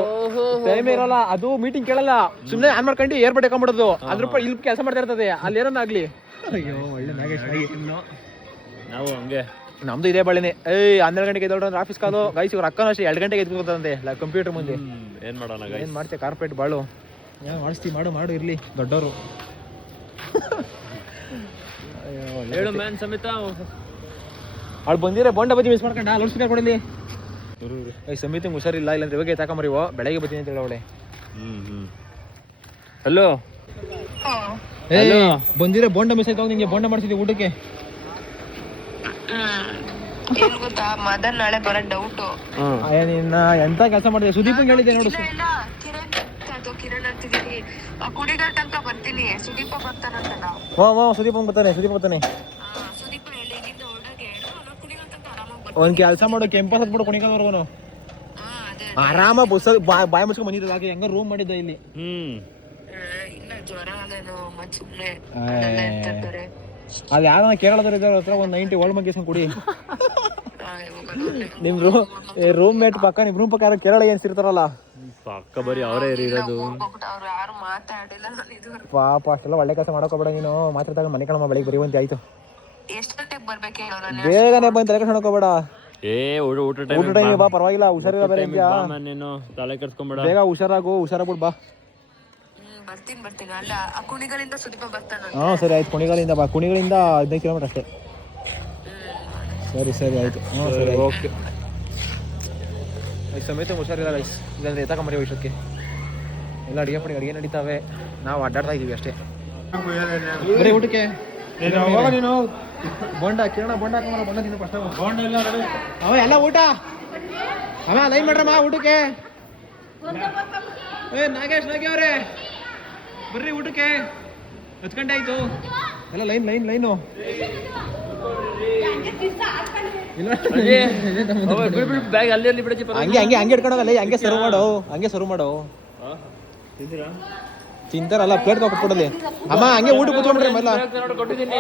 ಟೈಮ್ ಇರಲ್ಲ ಅದು ಮೀಟಿಂಗ್ ಕೇಳಲ್ಲ ಸುಮ್ನೆ ಆನ್ ಮಾಡ್ಕೊಂಡು ಏರ್ಬಡ್ ಹಾಕೊಂಡ್ಬಿಡೋದು ಅದ್ರ ಇಲ್ಲಿ ಕೆಲಸ ಮಾಡ್ತಾ ಇರ್ತದೆ ಅಲ್ಲಿ ಏನನ್ನ ಆಗ್ಲಿ ಅಯ್ಯೋ ಒಳ್ಳೆ ನಾಗೇಶ್ ನಾವು ಹಂಗೆ ನಮ್ದು ಇದೇ ಬಳ್ಳಿನೇ 12 ಗಂಟೆಗೆ ಎದ್ದೋಡ್ರೆ ಆಫೀಸ್ ಕಾಲು ಗೈಸ್ ಇವ್ರ ಅಕ್ಕನ ಅಷ್ಟೇ 2 ಗಂಟೆಗೆ ಎದ್ಕೊಂತಂತೆ ಕಂಪ್ಯೂಟರ್ ಮುಂದೆ ಏನ್ ಮಾಡೋಣ ಏನ್ ಮಾಡ್ತೀವಿ ಕಾರ್ಪೊರೇಟ್ ಬಾಳು ಏನ್ ಮಾಡಿಸ್ತೀವಿ ಮಾಡು ಇರ್ಲಿ ದೊಡ್ಡವರು ಹೇಳು ಮ್ಯಾನ್ ಸಮೇತ ಅವ್ಳು ಬಂದಿರ ಬೋಂಡ ಬಜ್ಜಿ ಮಿಸ್ ಮಾಡ್ಕೊಂಡ ಲೌಡ್ ಸ್ಪೀಕರ್ ಕೊಡಲಿ ಸಮಿತಿ ಹುಷಾರಿಲ್ಲ ಇಲ್ಲಾಂದ್ರೆ ಇವಾಗ ತಾಕೊಂಬರಿವೋ ಬೆಳಗ್ಗೆ ಬರ್ತೀನಿ ಅಂತ ಹೇಳ ಅವಳೆ ಹಲೋ ಬಂದಿರ ಬೋಂಡ ಮಿಸ್ ಆಯ್ತು ನಿಂಗೆ ಬೋಂಡ ಮಾಡ್ತಿದ್ವಿ ಊಟಕ್ಕೆ ಏನ್ ಗೊತ್ತಾ ಮದನ್ ನಾಳೆ ಬರೋ ಡೌಟ್ ನಿನ್ನ ಎಂತ ಕೆಲಸ ಮಾಡಿದೆ ಸುದೀಪ್ ಹೇಳಿದ್ದೆ ನೋಡು ಕಿರಣ್ ಅಂತಿದೀನಿ ಕುಡಿಗಲ್ ತನಕ ಬರ್ತೀನಿ ಸುದೀಪ ಬರ್ತಾನಂತಲ್ಲ ಸುದೀಪ್ ಬರ್ತಾನೆ ಸುದೀಪ ಹೇಳಿ ಇಲ್ಲಿಂದ ಹೊರಗೆ ಹೇಳು ಕುಡಿಗಲ್ ತನಕ ಆರಾಮಾಗಿ ಒಂದ್ ಕೆಲಸ ಮಾಡು ಕೆಂಪಸ್ ಹತ್ಬಿಡು ಕುಣಿಕಲ್ವರ್ಗನು ಆರಾಮ ಬಸ್ ಬಾಯಿ ಮುಚ್ಕೊಂಡ್ ಬಂದಿದ್ದ ಹಾಗೆ ಹೆಂಗ ರೂಮ್ ಮಾಡಿದ್ದ ಇಲ್ಲಿ ಇಲ್ಲ ಜ್ವರ ಅದೇನೋ ಮತ್ ಸುಮ್ನೆ ಇರ್ತಾರೆ ಅದ್ ಯಾರ ಕೇರಳದವ್ರು ಇದಾರ ಹತ್ರ ಒಂದ್ 90 ಓಲ್ಡ್ ಮಗ್ಗೇಸ್ಕೊಂಡ್ ಕುಡಿ ನಿಮ್ ರೂಮ್ ಮೇಟ್ ಪಕ್ಕ ನಿಮ್ ರೂಮ್ ಪಕ್ಕ ಕೇರಳ ಏನ್ಸಿರ್ತಾರಲ್ಲ ಪಕ್ಕ ಬರೀ ಅವರೇ ಇರೋದು. ಅವ್ರು ಯಾರು ಮಾತಾಡಿಲ್ಲ ನಾನು ಇದುವರೆಗೂ. ಪಾಪ ಅಷ್ಟೆಲ್ಲ ಒಳ್ಳೆ ಕೆಲಸ ಮಾಡೋಕೋಬೇಡ ನೀನು. ಮಾತಾಡ್ದಾಗ ಮನೆ ಕಣಮ್ಮ ಬೆಳಿಗ್ಗೆ ಬರೀವಂತೆ ಆಯ್ತು. ಎಷ್ಟೊತ್ತಿಗೆ ಬರ್ಬೇಕು ಹೇಳೋರು? ಬೇಗನೆ ಬಂದು ತಲೆ ಕೆಡ್ಸ್ಕೊಳಕೋಬೇಡ. ಊಟ ಟೈಮ್ ಬಾ, ಪರವಾಗಿಲ್ಲ, ಹುಷಾರಿಲ್ಲ ಬೇರೆ ಇದೆಯಾ. ನೀನು ತಲೆ ಕೆಡ್ಸ್ಕೊಂಬೇಡ. ಬೇಗ ಹುಷಾರಾಗ್ಬಿಡ್ ಬಾ. ಬರ್ತೀನಿ ಅಲ್ಲ ಆ ಕುಣಿಗಳಿಂದ ಸುದೀಪ ಬರ್ತಾನ. ಹಾಂ ಸರಿ ಆಯ್ತು. ಕುಣಿಗಳಿಂದ ಬಾ. ಕುಣಿಗಳಿಂದ 15 ಕಿಲೋಮೀಟರ್ ಅಷ್ಟೇ. ಸರಿ ಆಯ್ತು. ಹ್ಞೂ ಸರಿ ಓಕೆ. ಸಮೇತ ಹುಷಾರಿಲ್ಲ ಗೈಸ್, ಇಲ್ಲಾಂದ್ರೆ ಎತ್ತಕೊಂಬರಿ ವಯಸ್ಸಕ್ಕೆ ಎಲ್ಲ ಅಡುಗೆ ನಡೀತಾವೆ. ನಾವು ಅಡ್ಡಾಡ್ತಾ ಇದೀವಿ ಅಷ್ಟೇ. ಬರೀ ಊಟಕ್ಕೆ ನೀನು ಬೋಂಡ ಕಿರಣ ಬೋಂಡ ಹಾಕೊಂಬರ. ಬೋಂಡ ತಿಂದು ಫಸ್ಟ್ ಅವ ಎಲ್ಲ ಊಟ ಅವ ಲೈನ್ ಮಾಡ್ರಮ್ಮ ಊಟಕ್ಕೆ. ನಾಗೇಶ್ ಅವ್ರೆ ಬರ್ರಿ ಊಟಕ್ಕೆ. 10 ಗಂಟೆ ಆಯ್ತು. ಎಲ್ಲ ಲೈನು ಬ್ಯಾಗ್ ಅಲ್ಲಿ ಬಿಡಚ್ಚಿ. ಹಂಗೆ ಇಟ್ಕೊಂಡೋಗಲ್ಲ, ಹಂಗೆ ಸರ್ವ್ ಮಾಡು. ತಿಂತಾರಲ್ಲ ಪ್ಲೇಟ್ ಕೊಟ್ಬಿಡಲಿ ಅಮ್ಮ. ಹಂಗೆ ಊಟ ಕೂತ್ಕೊಂಡ್ರೆ ಮಲ್ಲ ಕೊಟ್ಟಿದ್ದೀನಿ.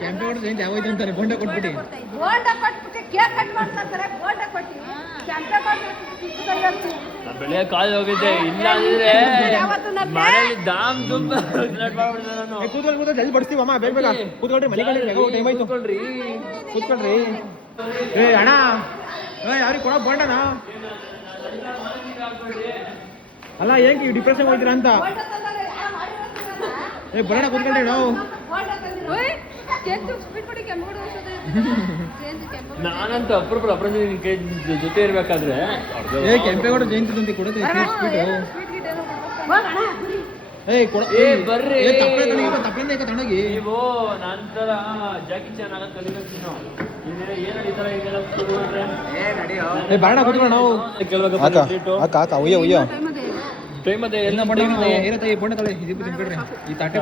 ಕೆಂಪೇಗೌಡ ಜಯಂತಿ ಯಾವಾಯ್ತು ಅಂತಾರೆ. ಬೋಂಡ ಕೊಟ್ಬಿಟ್ಟು ಬೆಳೆ ಕಾಲ್ ಹೋಗಿದ್ದೆ. ಇಲ್ಲ ಅಂದ್ರೆ ಮನೇಲಿ ದಾಮ್ ತುಂಬ ನಾನು. ಕೂತ್ಕೊಂಡು ಜಲ್ದಿ ಬಡಿಸ್ತೀವಿ ಅಮ್ಮ. ಬೇಗ ಕೂತ್ಕೊಳ್ರಿ, ಮಲಿಕೊಳ್ಳಿ, ಟೈಮ್ ಆಯ್ತು. ಕೂತ್ಕೊಳ್ರಿ. ಅಣ್ಣ ಯಾರಿಗೆ ಕೊಡೋ ಬೋಂಡನಾ ಅಲ್ಲ, ಏನ್ ಡಿಪ್ರೆಷನ್ ಹೋಗ್ತೀರಾ ಅಂತ. ಬರೋಣ ಕೂತ್ಕೊಳ್ರಿ ನಾವು. ನಾನಂತೂ ಅಪ್ರೂಪ ಜೊತೆ ಇರ್ಬೇಕಾದ್ರೆ ಕೆಂಪೇಗೌಡ ಜಯಂತಿ ಕೊಡುತ್ತೆ. ಬರ್ರಿ ತಣ್ಣಗಿ ನೀವು ನಂತರ ಜಾಕಿ ಚಾನ್ ಆಗ ಕಲಿಬೇಕು. ಬಾಣ ಕೂತ್ಕೊಂಡು ನಾವು ಒಯ್ಯೋ ಟೈಮ್ ಅದೇ ಎಲ್ಲ ಏನತ್ತ ಈ ಬೋಂಡ ತಳೆ ಇದು ತಿನ್ಬಿಡ್ರಿ. ಈ ತಾಟೆ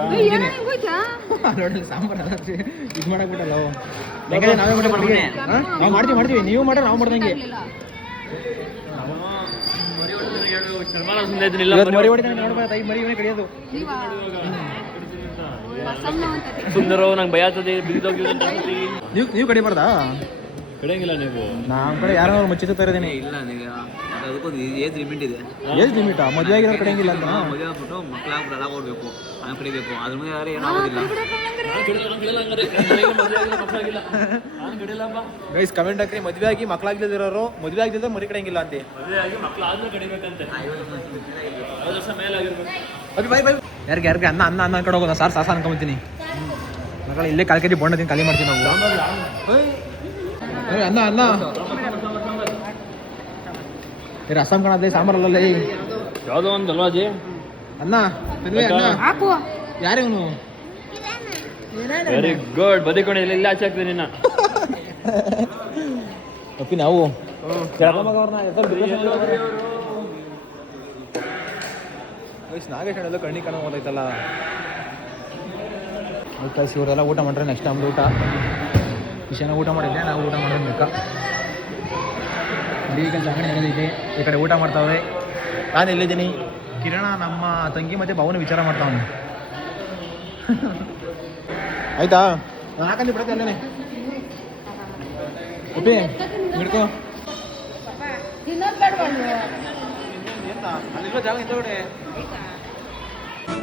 ನೋಡಿ ಸಾಂಬಾರು ಇದು ಮಾಡಕ್ಬಿಟ್ಟಲ್ಲ. ನಾವು ಮಾಡ್ತೀವಿ, ನೀವು ಮಾಡ್ರೆ ನಾವು ಮಾಡ್ದಂಗೆ. ಮರಿ ಹೊಡಿತಾನೆ ನೋಡ್ಬಾ, ತಾಯಿ ಮರಿ ಇವನೇ ಕಡಿಯೋದು. ಸುಂದರ ನಂಗೆ ಭಯ ಆಗ್ತದೆ. ನೀವು ಕಡಿಬಾರ್ದಾ? ಕಡಿಯಂಗಿಲ್ಲ ನೀವು. ನಮ್ಮ ಕಡೆ ಯಾರೋ ಮುಚ್ಚಿತ ಇರೋದೇನೆ. ಇಲ್ಲ ಅದಕ್ಕೊಂದು ಏಜ್ ಲಿಮಿಟ್ ಇದೆ. ಏಜ್ ಲಿಮಿಟಾ? ಮದುವೆ ಆಗಿರೋ ಕಡೆಯಂಗಿಲ್ಲ ಅಂತ. ಮದುವೆ ಆಗ್ಬಿಟ್ಟು ಮಕ್ಕಳಾಗ್ಬಿಟ್ಟು ಅದಾಗ ಓಡಬೇಕು, ಹಂಗೆ ಕಡಿಬೇಕು. ಅದ್ರ ಮುಂದೆ ಯಾರು ಏನಾಗೋದಿಲ್ಲ. ಗೈಸ್ ಕಮೆಂಟ್ ಹಾಕ್ರಿ, ಮದುವೆ ಆಗಿ ಮಕ್ಕಳಾಗ್ದಿರೋರು, ಮದುವೆ ಆಗದಿದ್ರೆ ಮರಿ ಕಡೆಯಂಗಿಲ್ಲ ಅಂತೆ. ಯಾರಿಗೆ ಅನ್ನ ಅನ್ಕೊಂಡು ಹೋಗೋದ ಸಾರ್ ಸಾಸ ಅನ್ಕೊಂಬತ್ತೀನಿ. ಮಕ್ಕಳು ಇಲ್ಲೇ ಕಾಲ್ ಕೆಜಿ ಬೋಂಡ ತಿಂದು ಖಾಲಿ ಮಾಡ್ತೀವಿ ನಾವು. ಅನ್ನ ರಸಂ ಕಾಣದೆ ಸಾಂಬಾರಲ್ಲ. ಯಾವುದೋ ಒಂದು ಅಲ್ವಾಜಿ ಅನ್ನ ಯಾರೇವನು? Very good. ಬದಿಕೊಂಡು ಇಲ್ಲ ಆಚೆ ಹಾಕ್ತೀನಿ ನಿನ್ನ. ಅಪ್ಪಿ ನಾವು ನಾಗೇಶ್ ಎಲ್ಲ ಕಣ್ಣಿ ಕಾಣ ಹೋದೈತಲ್ಲ. ಕಳಿಸಿ ಇವರೆಲ್ಲ ಊಟ ಮಾಡ್ರೆ ನೆಕ್ಸ್ಟ್ ನಮ್ದು ಊಟ. ಕಿಶನ ಊಟ ಮಾಡಿದ್ದೆ, ನಾವು ಊಟ ಮಾಡೋದು ಬೇಕಾ. ಈಗ ಅಂಗಡಿ ನಡೆದಿದೆ, ಈ ಕಡೆ ಊಟ ಮಾಡ್ತಾವೆ. ನಾನು ಎಲ್ಲಿದ್ದೀನಿ. ಕಿರಣ ನಮ್ಮ ತಂಗಿ ಮತ್ತೆ ಭಾವನ ವಿಚಾರ ಮಾಡ್ತಾವನು. ಆಯ್ತಾ? ನಾನು ಹಾಕಂದು ಬಿಡತ್ತೆ ಅಲ್ಲೇನೆ. ಒಪ್ಪಿ ಹಿಡ್ಕೋ. ಅಲ್ಲಿರೋ ಜಾಗ ಹಿಂದಗಡೆ.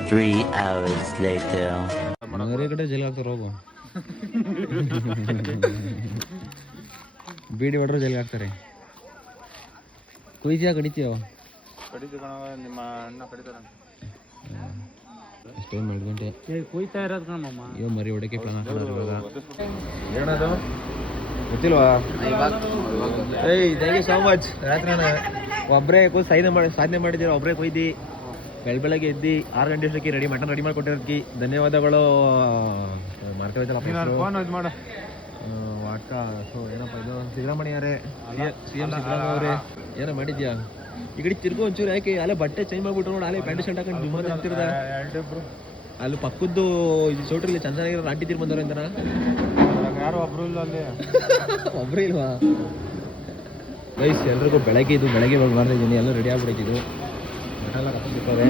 3 hours later. ಬೇರೆ ಕಡೆ ಜೈಲ್ ಹಾಕ್ತಾರೆ ಹೋಗು. ಬೀಡಿ ಹೊಡ್ರು ಜೈಲ್ಗೆ ಹಾಕ್ತಾರೆ. ಕುಯ್ತೀಯಾ ಕಡಿತೀಯೋ? ನಿಮ್ಮ ಅಣ್ಣ ಕಡಿತಾರ ಅಷ್ಟೇ 2 ಗಂಟೆ ಕುಯ್ತಾ ಇರೋದು ಕಣಮ್ಮ. ಅಯ್ಯೋ ಮರಿ ಹೊಡಕ್ಕೆ ಪ್ಲಾನ್ ಹಾಕೋದು ಇವಾಗ. ಏನದು ಗೊತ್ತಿಲ್ವಾ? Thank you so much. ರಾತ್ರಿ ಒಬ್ಬರೇ ಸಾಧನೆ ಮಾಡಿದ್ದೀರ. ಒಬ್ಬರೇ ಕೊಯ್ದು ಬೆಳಗ್ಗೆ ಎದ್ದು 6 ಗಂಟೆ ಅಷ್ಟಕ್ಕೆ ಮಟನ್ ರೆಡಿ ಮಾಡಿಕೊಟ್ಟಿರೋದಕ್ಕೆ ಧನ್ಯವಾದಗಳು. ಮಾಡ ವಾಟ್ಕ. ಸೊ ಏನಪ್ಪ ಇದು ಸಿದ್ದರಾಮಯ್ಯರೇ, CM ಸಿದ್ದರಾಮಯ್ಯವರೇ ಏನೋ ಮಾಡಿದ್ಯಾ? ಈ ಕಡೆ ತಿರ್ಗೋ ಒಂಚೂರು. ಯಾಕೆ ಅಲ್ಲೇ ಬಟ್ಟೆ ಚೇಂಜ್ ಮಾಡ್ಬಿಟ್ರು ನೋಡಿ. ಅಲ್ಲೇ ಪ್ಯಾಂಟ್ ಶರ್ಟ್ ಹಾಕೊಂಡು ಜಿಮ್ಮ ಅಂತಿರ್ದ. ಅಲ್ಲಿ ಪಕ್ಕದ್ದು ಸೋಟ್ರಲ್ಲಿ ಚಂದನಾಗಿರೋ ಆಂಟಿ ತೀರ್ ಬಂದವ್ರು ಅಂತನ. ಯಾರು ಒಬ್ರು ಇಲ್ಲ ಅಲ್ಲಿ. ಒಬ್ರು ಇಲ್ವಾ? ಗೈಸ್ ಎಲ್ರಿಗೂ ಬೆಳಗ್ಗೆ ಮಾಡ್ತಾ ಇದ್ದೀನಿ. ಎಲ್ಲ ರೆಡಿ ಆಗ್ಬಿಟ್ಟಿದ್ದು. ಮಟೆಲ್ಲ ಕಟ್ಟಿರ್ತಾರೆ.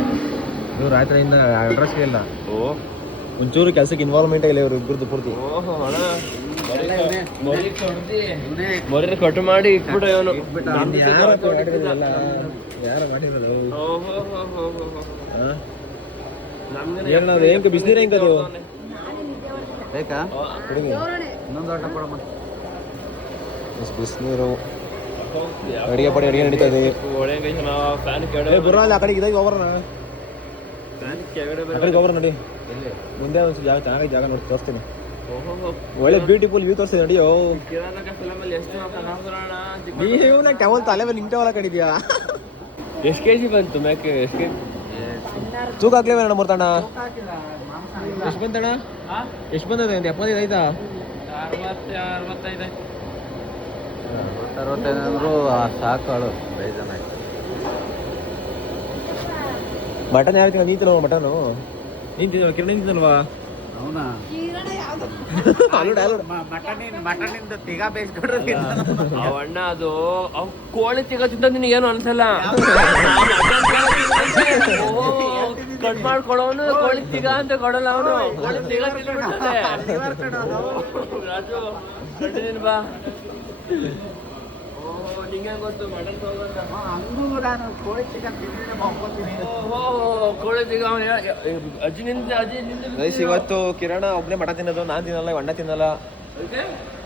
ಇದು ರಾತ್ರಿಯಿಂದ ಅಡ್ರೆಸ್ ಇಲ್ಲ. ಒಂಚೂರು ಕೆಲಸಕ್ಕೆ ಇನ್ವಾಲ್ವ್ಮೆಂಟ್ ಇಲ್ಲ ಇವರು ಇಬ್ಬರದ್ದು ಪೂರ್ತಿ. ಓಹೋ ಅಣ್ಣ ಮೊರೆ ಕಟ್ ಮಾಡಿ ಇಟ್ಬಿಟ್ಟ ಇವನು. ಯಾರು ಮಾಡಿರೋದು ನಮ್ಗೆ ಹೆಂಗೆ ಬಿಸಿನೀರು ಹೆಂಗೆ ಅದು ಬೇಕಾ ಹುಡುಗಿ ಇನ್ನೊಂದು ಆಟ ಕೊಡಮ್ಮ. ಬಿಸಿನೀರು ಅಡಿಗೆ ಪಡಿ ಅಡಿಗೆ ನಡೀತಾ ಇದೆ. ಒಳಗೆ ನಾವು ಫ್ಯಾನ್ ಕೆಳಗಡೆ ಬರೋಲ್ಲ ಆ ಕಡೆಗೆ ಇದಾಗಿ ಹೋಗೋಣ, ಫ್ಯಾನ್ ಕೆಳಗಡೆ ಆ ಕಡೆಗೆ ಹೋಗೋಣ ನಡಿ. ಮುಂದೆ ಒಂದು ಜಾಗ ಚೆನ್ನಾಗಿ ಜಾಗ ನೋಡಿ ತೋರಿಸ್ತೀನಿ. ಓಹೋ ಒಳ್ಳೆ ಬ್ಯೂಟಿಫುಲ್ ವ್ಯೂ ತೋರಿಸ್ತೀನಿ ನಡಿಯೋ. ಕಿರಾಣಕ ಫಿಲಮಲ್ಲಿ ಎಷ್ಟು ಕಾಣಿಸ್ತಾರಣ್ಣ. ನೀವು ಟವಲ್ ತಲೆ ಮೇಲೆ ನಿಂಗೆ ಟವಲ್ ಕಡಿದ್ಯಾ? ಎಷ್ಟು ಕೆಜಿ ಬಂತು ಮೇಕೆ? ಎಷ್ಟು ಕೆಜಿ ತೂಕ ಹಾಕ್ಲೇವೇನಣ್ಣ ಮೂರ್ತಣ್ಣ? ಎಷ್ಟು ಬಂತಣ್ಣ? ಎಷ್ಟು ಬಂದದ? ಒಂದು 75 ಆಯ್ತಾ? 65 65 ಅಂದ್ರು ಸಾಕಾಳು ಬೇಜಾನ ಆಯ್ತು. ಮಟನ್ ಯಾವ ರೀತಿ ನಿಂತಿಲ್ಲ ಮಟನು ನಿಂತಿದ್ದ ಕಿರಣ ನಿಂತಿಲ್ವಾ? ಅವನಾ ಮಟನಿಂದ ತಿಗ ಬೇಯಿಸ್ಕೊಡ್ರಿ. ಅವಣ್ಣ ಅದು ಕೋಳಿ ತಿಗ ತಿಂದ ನಿನಗೇನು ಅನ್ಸಲ್ಲ. ಕಟ್ ಮಾಡ್ಕೊಳವನು ಕೋಳಿ ತಿಗ ಅಂತ ಕೊಡಲ್ಲ ಅವನು. ಕೋಳಿ ತಿಗ ತಿಂದ್ಬಿಡ್ತಾನೆ. ರಾಜು ಕಂಡಿದ್ದೀನಿ ಬಾ. ನಿಂಗೆ ಗೊತ್ತು ಮಟನ್ ತಗೊಂಡ. ಹಂಗೂ ನಾನು ಕೋಳಿ ತಿಗ ತಿಂದ್ರೆ ಮಾಡ್ಕೊತೀನಿ. ಕೋಳಿ ತಿಗ ಅವನು ಅಜ್ಜಿ ನಿಂದ ಇವತ್ತು ಕಿರಣ ಒಬ್ಬನೇ ಮಟನ್ ತಿನ್ನೋದು. ನಾನು ತಿನ್ನಲ್ಲ, ಅಣ್ಣ ತಿನ್ನಲ್ಲ.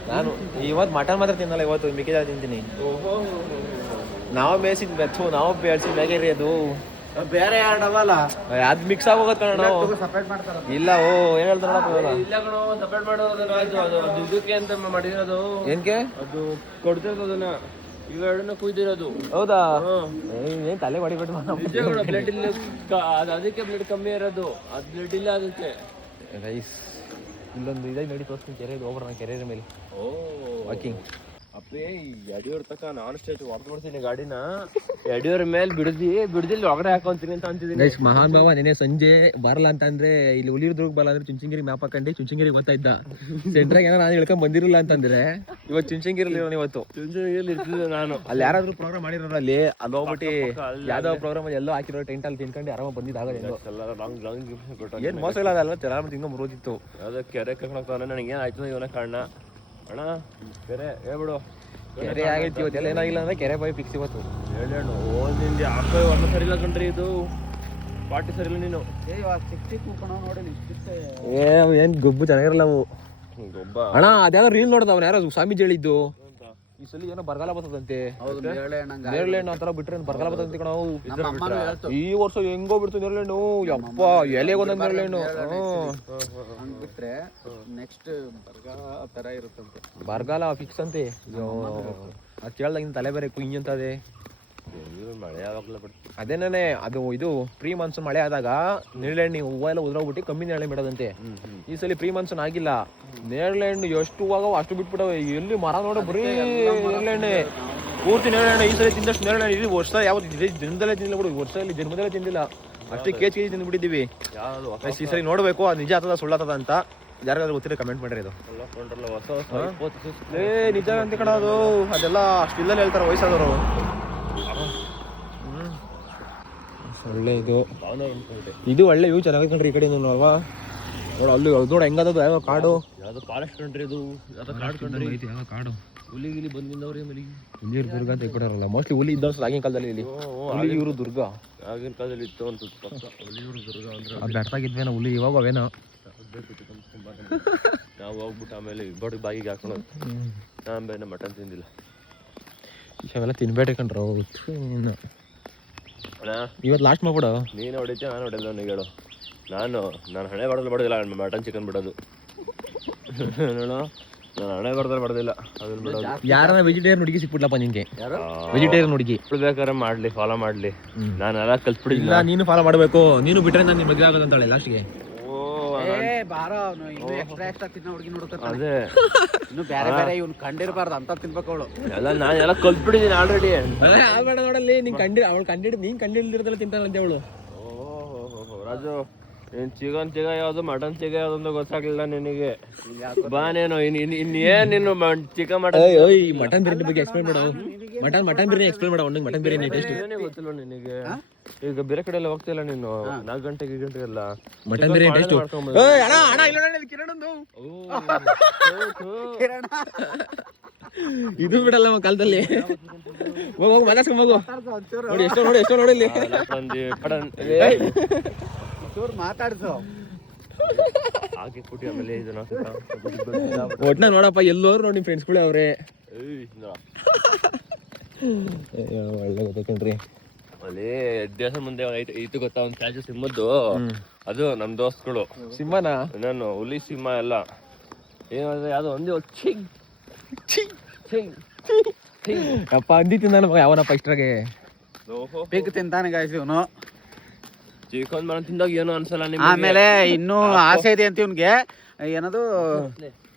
ನಾನು ಇವತ್ತು ಮಟನ್ ಮಾತ್ರ ತಿನ್ನಲ್ಲ. ಇವತ್ತು ಮಿಕ್ಕಿದ ತಿಂತೀನಿ. ನಾವು ಬೇಯಿಸಿದ್ ಬೆಚ್ಚು, ನಾವು ಬೇಯಿಸಿದ ಮ್ಯಾಗೇರಿ ಅದು ಬೇರೆ ಆಡವಲ್ಲ, ಅದು ಮಿಕ್ಸ್ ಆಗೋಗತ್ ಕಣ. ಸಪರೇಟ್ ಮಾಡ್ತಾರ. ಇಲ್ಲ ಓ ಏನ್ ಹೇಳ್ತಾರ ಇಲ್ಲ ಕಣೋ, ಸಪರೇಟ್ ಮಾಡೋದು ರಾಜು. ಅದು ಇದಕ್ಕೆ ಅಂತ ಮಾಡಿರೋದು. ಏನ್ಕೆ ಅದು ಕೊಡ್ತಿರೋದು ಅದನ್ನ ಈಗ ಎರಡನ್ನ ಕುಯ್ದಿರೋದು. ಹೌದಾ? ಏನ್ ತಲೆ ಹೊಡಿಬಿಟ್ಟು ಬ್ಲಡ್ ಇಲ್ಲ, ಅದಕ್ಕೆ ಬ್ಲಡ್ ಕಮ್ಮಿ ಇರೋದು. ಅದು ಬ್ಲಡ್ ಇಲ್ಲ ಅದಕ್ಕೆ. ರೈಸ್ ಇಲ್ಲೊಂದು ಇದಾಗಿ ನಡಿ ತೋರಿಸ್ತೀನಿ. ಕೆರೆ ಹೋಗ್ಬರೋಣ, ಕೆರೆ ಮೇಲೆ ವಾಕಿಂಗ್. ಅಪ್ಪೇ ಯಡಿಯೂರ್ ತಕ ನಾನ್ ಸ್ಟೇಜ್ ಹೊಡೆದು ಬಿಡ್ತೀನಿ ಗಾಡಿನ. ಯಡಿಯೂರ್ ಮೇಲೆ ಬಿಡದಿಲ್ಲಿ ಒಳಗಡೆ ಹಾಕೊಂತೀನಿ ಅಂತ ಅಂತಿದ್ದೀನಿ. ಮಹಾನ್ ಭಾವ ನೆನೆ ಸಂಜೆ ಬರಲ್ಲ ಅಂತ ಅಂದ್ರೆ ಇಲ್ಲಿ ಹುಲಿದುರ್ಗ ಬರಲ್ಲ ಅಂದ್ರೆ ಚುಂಚನಗಿರಿ ಮ್ಯಾಪ್ ಹಾಕೊಂಡು ಚುಂಚನಗಿರಿಗೆ ಬರ್ತಾ ಇದ್ದ. ಸೆಂಟ್ರಾಗ ಏನೋ ನಾನು ಹೇಳ್ಕೊಂಡ್ ಬಂದಿರಲಿಲ್ಲ ಅಂತಂದ್ರೆ ಇವತ್ತು ಚುಂಚನಗಿರಿ ಇವತ್ತು ಚುಂಚನಗಿರಿಯಲ್ಲಿ ಇರ್ತಿದ್ದೆ ನಾನು. ಅಲ್ಲಿ ಯಾರಾದ್ರೂ ಪ್ರೋಗ್ರಾಮ್ ಮಾಡಿರೋರು ಅಲ್ಲಿ ಹೋಗ್ಬಿಟ್ಟು ಯಾವ್ದೋ ಪ್ರೋಗ್ರಾಮ್ ಎಲ್ಲೋ ಹಾಕಿರೋ ಟೆಂಟ್ ಅಲ್ಲಿ ತಿನ್ಕೊಂಡು ಆರಾಮ ಬಂದಿದ್ದಾಗಲ್ಲ. ಏನ್ ಮೋಸ ಇಲ್ಲ, ಅದೆಲ್ಲ ಆರಾಮ ತಿಂಗ ಮುರೋದಿತ್ತು. ಯಾವ್ದೋ ಕೆರೆ ಕರ್ಕೊಂಡು ಹೋಗ್ತಾನೆ. ನನಗೆ ಏನ್ ಆಯ್ತು ಇವನ ಕಾರಣ ಅಣ್ಣ. ಕೆರೆ ಹೇಳ್ಬಿಡು. ಕೆರೆ ಆಗೈತಿ ಇವತ್ತೆಲ್ಲ. ಏನಾಗಿಲ್ಲ ಅಂದ್ರೆ ಕೆರೆ ಬಾಯಿ ಫಿಕ್ಸ್ ಇವತ್ತು. ಹೇಳಣ್ಣ ಓದಿಂದ ಯಾಕೋ ವರ್ಣ ಸರಿ ಇಲ್ಲ ಕಣ್ರಿ. ಇದು ಪಾರ್ಟಿ ಸರಿ ಇಲ್ಲ. ನೀನು ಚಿಕ್ಕ ಚಿಕ್ಕ ಮುಖ ನೋಡಿ ಏನ್ ಗೊಬ್ಬು ಚೆನ್ನಾಗಿರಲ್ಲ ಅವು. ಒಬ್ಬ ಅಣ್ಣ ಅದ್ಯಾವ ರೀಲ್ ನೋಡ್ದ ಅವ್ನು ಯಾರೋ ಸ್ವಾಮೀಜಿ ಹೇಳಿದ್ದು. ಈ ಸಲ ಏನೋ ಬರಗಾಲ ಬರ್ತದಂತೆ. ನೇರಳೆ ಹಣ್ಣು ಆ ತರ ಬಿಟ್ರೆ ಬರಗಾಲ ಬರ್ತದಂತೆ ಕಣ. ಈ ವರ್ಷ ಹೆಂಗೋ ಬಿಡ್ತು ನೇರಳೆ ಹಣ್ಣು. ಯಪ್ಪ ಎಲೆಗೆ ಒಂದೊಂದು ನೇರಳೆ ಹಣ್ಣು ಬಿಟ್ರೆ ನೆಕ್ಸ್ಟ್ ಬರಗಾಲ ತರ ಇರುತ್ತಂತೆ. ಬರಗಾಲ ಫಿಕ್ಸ್ ಅಂತೆ. ಅದು ಕೇಳ್ದಾಗ ತಲೆ ಬೇರೆ ಕುಂಜ್ ಅಂತದೆ. ಮಳೆ ಯಾವಾಗಲೂ ಬಿಡ್ತು. ಅದೇನೇ ಅದು ಇದು ಪ್ರೀ ಮಾನ್ಸೂನ್ ಮಳೆ ಆದಾಗ ನೇರಳೆ ಹಣ್ಣು ಹೂವು ಎಲ್ಲ ಉದ್ರೋಗ್ಬಿಟ್ಟು ಕಮ್ಮಿ ನೇರಳೆ ಬಿಡೋದಂತೆ. ಈ ಸಲ ಪ್ರೀ ಮಾನ್ಸೂನ್ ಆಗಿಲ್ಲ. ನೇರಳೆ ಹಣ್ಣು ಎಷ್ಟು ಹೂವಾಗವ ಅಷ್ಟು ಬಿಟ್ಬಿಟ್ಟವೆ. ಎಲ್ಲಿ ಮರ ನೋಡೋ ಬರೀ ನೇರಳೆ ಹಣ್ಣೆ, ಪೂರ್ತಿ ನೇರಳೆ ಹಣ್ಣು. ಈ ಸಲ ತಿಂದಷ್ಟು ನೇರಳೆ ಹಣ್ಣು ಇದು ವರ್ಷ ಯಾವತ್ತು ದಿನದಲ್ಲೇ ತಿಂದಿಲ್ಲ ಬಿಡು. ವರ್ಷದಲ್ಲಿ ಜನ್ಮದಲ್ಲೇ ತಿಂದಿಲ್ಲ. ಅಷ್ಟೇ ಕೆಜಿ ತಿಂದ್ಬಿಟ್ಟಿದ್ದೀವಿ. ಈ ಸಲ ನೋಡ್ಬೇಕು ಅದು ನಿಜ ಆಗ್ತದ ಸುಳ್ಳಾತದ ಅಂತ. ಯಾರಿಗಾದ್ರೂ ಗೊತ್ತಿರೋ ಕಮೆಂಟ್ ಮಾಡ್ರಿ. ಅದು ನಿಜ ಅಂತ ಕಣ ಅದು. ಅದೆಲ್ಲ ಅಷ್ಟು ಇಲ್ಲಲ್ಲಿ ಹೇಳ್ತಾರೆ ವಯಸ್ಸಾದವರು. ಒಳ್ಳೆ ಇದು ಒಳ್ಳೆ ವ್ಯೂ ಚೆನ್ನಾಗಿ ಕಣ್ರಿ. ಈ ಕಡೆ ಅಲ್ವಾ ನೋಡು ಅಲ್ಲಿ ನೋಡು ಹೆಂಗದ ಯಾವ ಕಾಡು. ಯಾವ್ದು ಫಾರೆಸ್ಟ್ ಕಂಟ್ರಿ ಅದು. ಯಾವ್ದೋ ಕಾಡು ಕಂಟ್ರಿ. ಯಾವ ಕಾಡು ಹುಲಿಗಿಲಿ ಬಂದಿಂದವ್ರೆ ಮಲಿಗಿ. ಹುಲಿಯೂರು ದುರ್ಗ ಅಂತ ಇಟ್ಬಿಟ್ಟಾರಲ್ಲ. ಮೋಸ್ಟ್ಲಿ ಹುಲಿ ಇದ್ದವ್ರು ಆಗಿನ ಕಾಲದಲ್ಲಿ ಇಲ್ಲಿ ಹುಲಿಯೂರು ದುರ್ಗ ಆಗಿನ ಕಾಲದಲ್ಲಿ ಇತ್ತು ಅಂತ ಪಕ್ಕ. ಹುಲಿಯೂರು ದುರ್ಗ ಅಂದ್ರೆ ಬೆಟ್ಟಾಗಿದ್ವೇನೋ ಹುಲಿ. ಇವಾಗ ಅವೇನೋ ನಾವು ಹೋಗ್ಬಿಟ್ಟು ಆಮೇಲೆ ಬಡಿ ಬಾಗಿಗೆ ಹಾಕೊಂಡು ಆಮೇಲೆ ಮಟನ್ ತಿಂದಿಲ್ಲ. ಇವೆಲ್ಲ ತಿನ್ಬೇಡ್ರಿ ಕಣ್ರ. ಇವತ್ತು ಲಾಸ್ಟ್ ಮಾಡ್ಬಿಡು. ನೀನು ಹೊಡಿತೀಯ ನಾನು ಹೊಡೆದ ನನಗೆ ಹೇಳು. ನಾನು ಹಣೆ ಬಡದಲ್ಲಿ ಬಡೋದಿಲ್ಲ. ಮಟನ್ ಚಿಕನ್ ಬಿಡೋದು ನೋಡು. ನಾನು ಹಣೆ ಬಡದಲ್ಲಿ ಬಡೋದಿಲ್ಲ. ಅದನ್ನ ಬಿಡೋದು. ಯಾರ ವೆಜಿಟೇರಿಯನ್ ಹುಡುಗಿ ಸಿಕ್ಬಿಟ್ಲಪ್ಪ ನಿಂಗೆ? ವೆಜಿಟೇರಿಯನ್ ಹುಡುಗಿ ಬೇಕಾದ್ರೆ ಮಾಡ್ಲಿ, ಫಾಲೋ ಮಾಡ್ಲಿ. ನಾನು ಎಲ್ಲ ಕಲ್ತ್ಬಿಡಿಲ್ಲ. ನೀನು ಫಾಲೋ ಮಾಡಬೇಕು. ನೀನು ಬಿಟ್ರೆ ನಾನು ನಿನ್ ಮದುವೆ ಆಗೋದಂತಾಳೆ ಲಾಸ್ಟ್ಗೆ. ಬಾರೋ ಇನ್ನು ಎಕ್ಸ್ಟ್ರಾ ತಿನ್ನ ಹುಡುಗಿ ನೋಡ್ಕೊತಾನೆ. ಅದೇ ಇನ್ನು ಬೇರೆ ಬೇರೆ ಇವ್ನು ಕಂಡಿರ್ಬಾರ್ದು ಅಂತ ತಿನ್ಬೇಕು ಅವಳು. ಎಲ್ಲ ನಾನು ಎಲ್ಲ ಕಲ್ತ್ಬಿಟ್ಟಿದ್ದೀನಿ ಆಲ್ರೆಡಿ. ಬೇಡ ನೋಡಲ್ಲಿ ನೀನ್ ಅವಳು ನೀನ್ ಕಂಡಿಡ್ದಿರೋದೆಲ್ಲ ತಿಂತಾನಂತೆ ಅವಳು. ರಾಜು ನೀನ್ ಚಿಕನ್ ಯಾವ್ದು ಮಟನ್ ಯಾವ್ದು ಅಂತ ಗೊತ್ತಾಗ್ಲಿಲ್ಲ ನಿನಗೆ. ಬಾ ನೀನು ಇನ್ನೇನ್ ನೀನು ಚಿಕನ್ ಮಟನ್ ಬಿರಿಯಾನಿ ಬಗ್ಗೆ ಎಕ್ಸ್ಪ್ಲೇನ್ ಮಾಡು. ಮಟನ್ ಬಿರಿಯಾನಿ ಎಕ್ಸ್ಪ್ಲೇನ್ ಮಾಡ ಒಂದು ಮಟನ್ ಬಿರಿಯಾನಿ ಟೇಸ್ಟ್ ಏನೇ ಗೊತ್ತಿಲ್ಲ ನಿನಗೆ ಈಗ ಬೇರೆ ಕಡೆ ಎಲ್ಲ ಹೋಗ್ತಿಲ್ಲ ನೀನು 4 ಗಂಟೆಗೆಲ್ಲ ಮಟನ್ ಬಿರಿಯಾನಿ ಟೇಸ್ಟ್ ಅಣ್ಣ ಇಲ್ಲ ನೋಡಿ ಕಿರಣಂದು ಇದು ಬಿಡಲ್ಲ ನಮ್ಮ ಕಾಲದಲ್ಲಿ ಹೋಗು ಮಾತಾಡ್ಸ್ಕೊಂಡ್ ಹೋಗು ನೋಡಿ ಎಷ್ಟೋ ನೋಡಿ ಇಲ್ಲಿ ಮಾತಾಡ್ಸು ಹಾಗೆ ಕುಟಿ ಆಮೇಲೆ ಇದನ್ನ ಒಟ್ನ ನೋಡಪ್ಪ ಎಲ್ಲೋರು ನೋಡಿ ನಿಮ್ ಫ್ರೆಂಡ್ಸ್ಗಳೇ ಅವ್ರೆ ಒಳ್ಳೆ ಗೊತ್ತೇನ್ರಿ ಅಲ್ಲಿ ದೇವಸ್ಥಾನ ಮುಂದೆ ಇದು ಗೊತ್ತಾ ಒಂದು ಸ್ಟ್ಯಾಚು ಸಿಂಹದ್ದು ಅದು ನಮ್ ದೋಸ್ತಗಳು ಸಿಂಹನ ನಾನು ಹುಲಿ ಸಿಂಹ ಎಲ್ಲ ಏನಾದ್ರೆ ಯಾವ್ದೋ ಒಂದೇ ಅಪ್ಪ ಅಂದಿ ತಿಂದಾನ ಯಾವನಪ್ಪ ಇಷ್ಟ್ರಾಗೆ ಪೀಕ್ ತಿಂತಾನೆ ಗಾಯ್ಸ್ ಇವನು. ಚಿಕನ್ ಮರನ್ ತಿಂದಾಗ ಏನು ಅನ್ಸಲ್ಲ ನಿಮ್ಗೆ. ಆಮೇಲೆ ಇನ್ನೂ ಆಸೆ ಇದೆ ಅಂತ ಇವ್ನಿಗೆ ಏನದು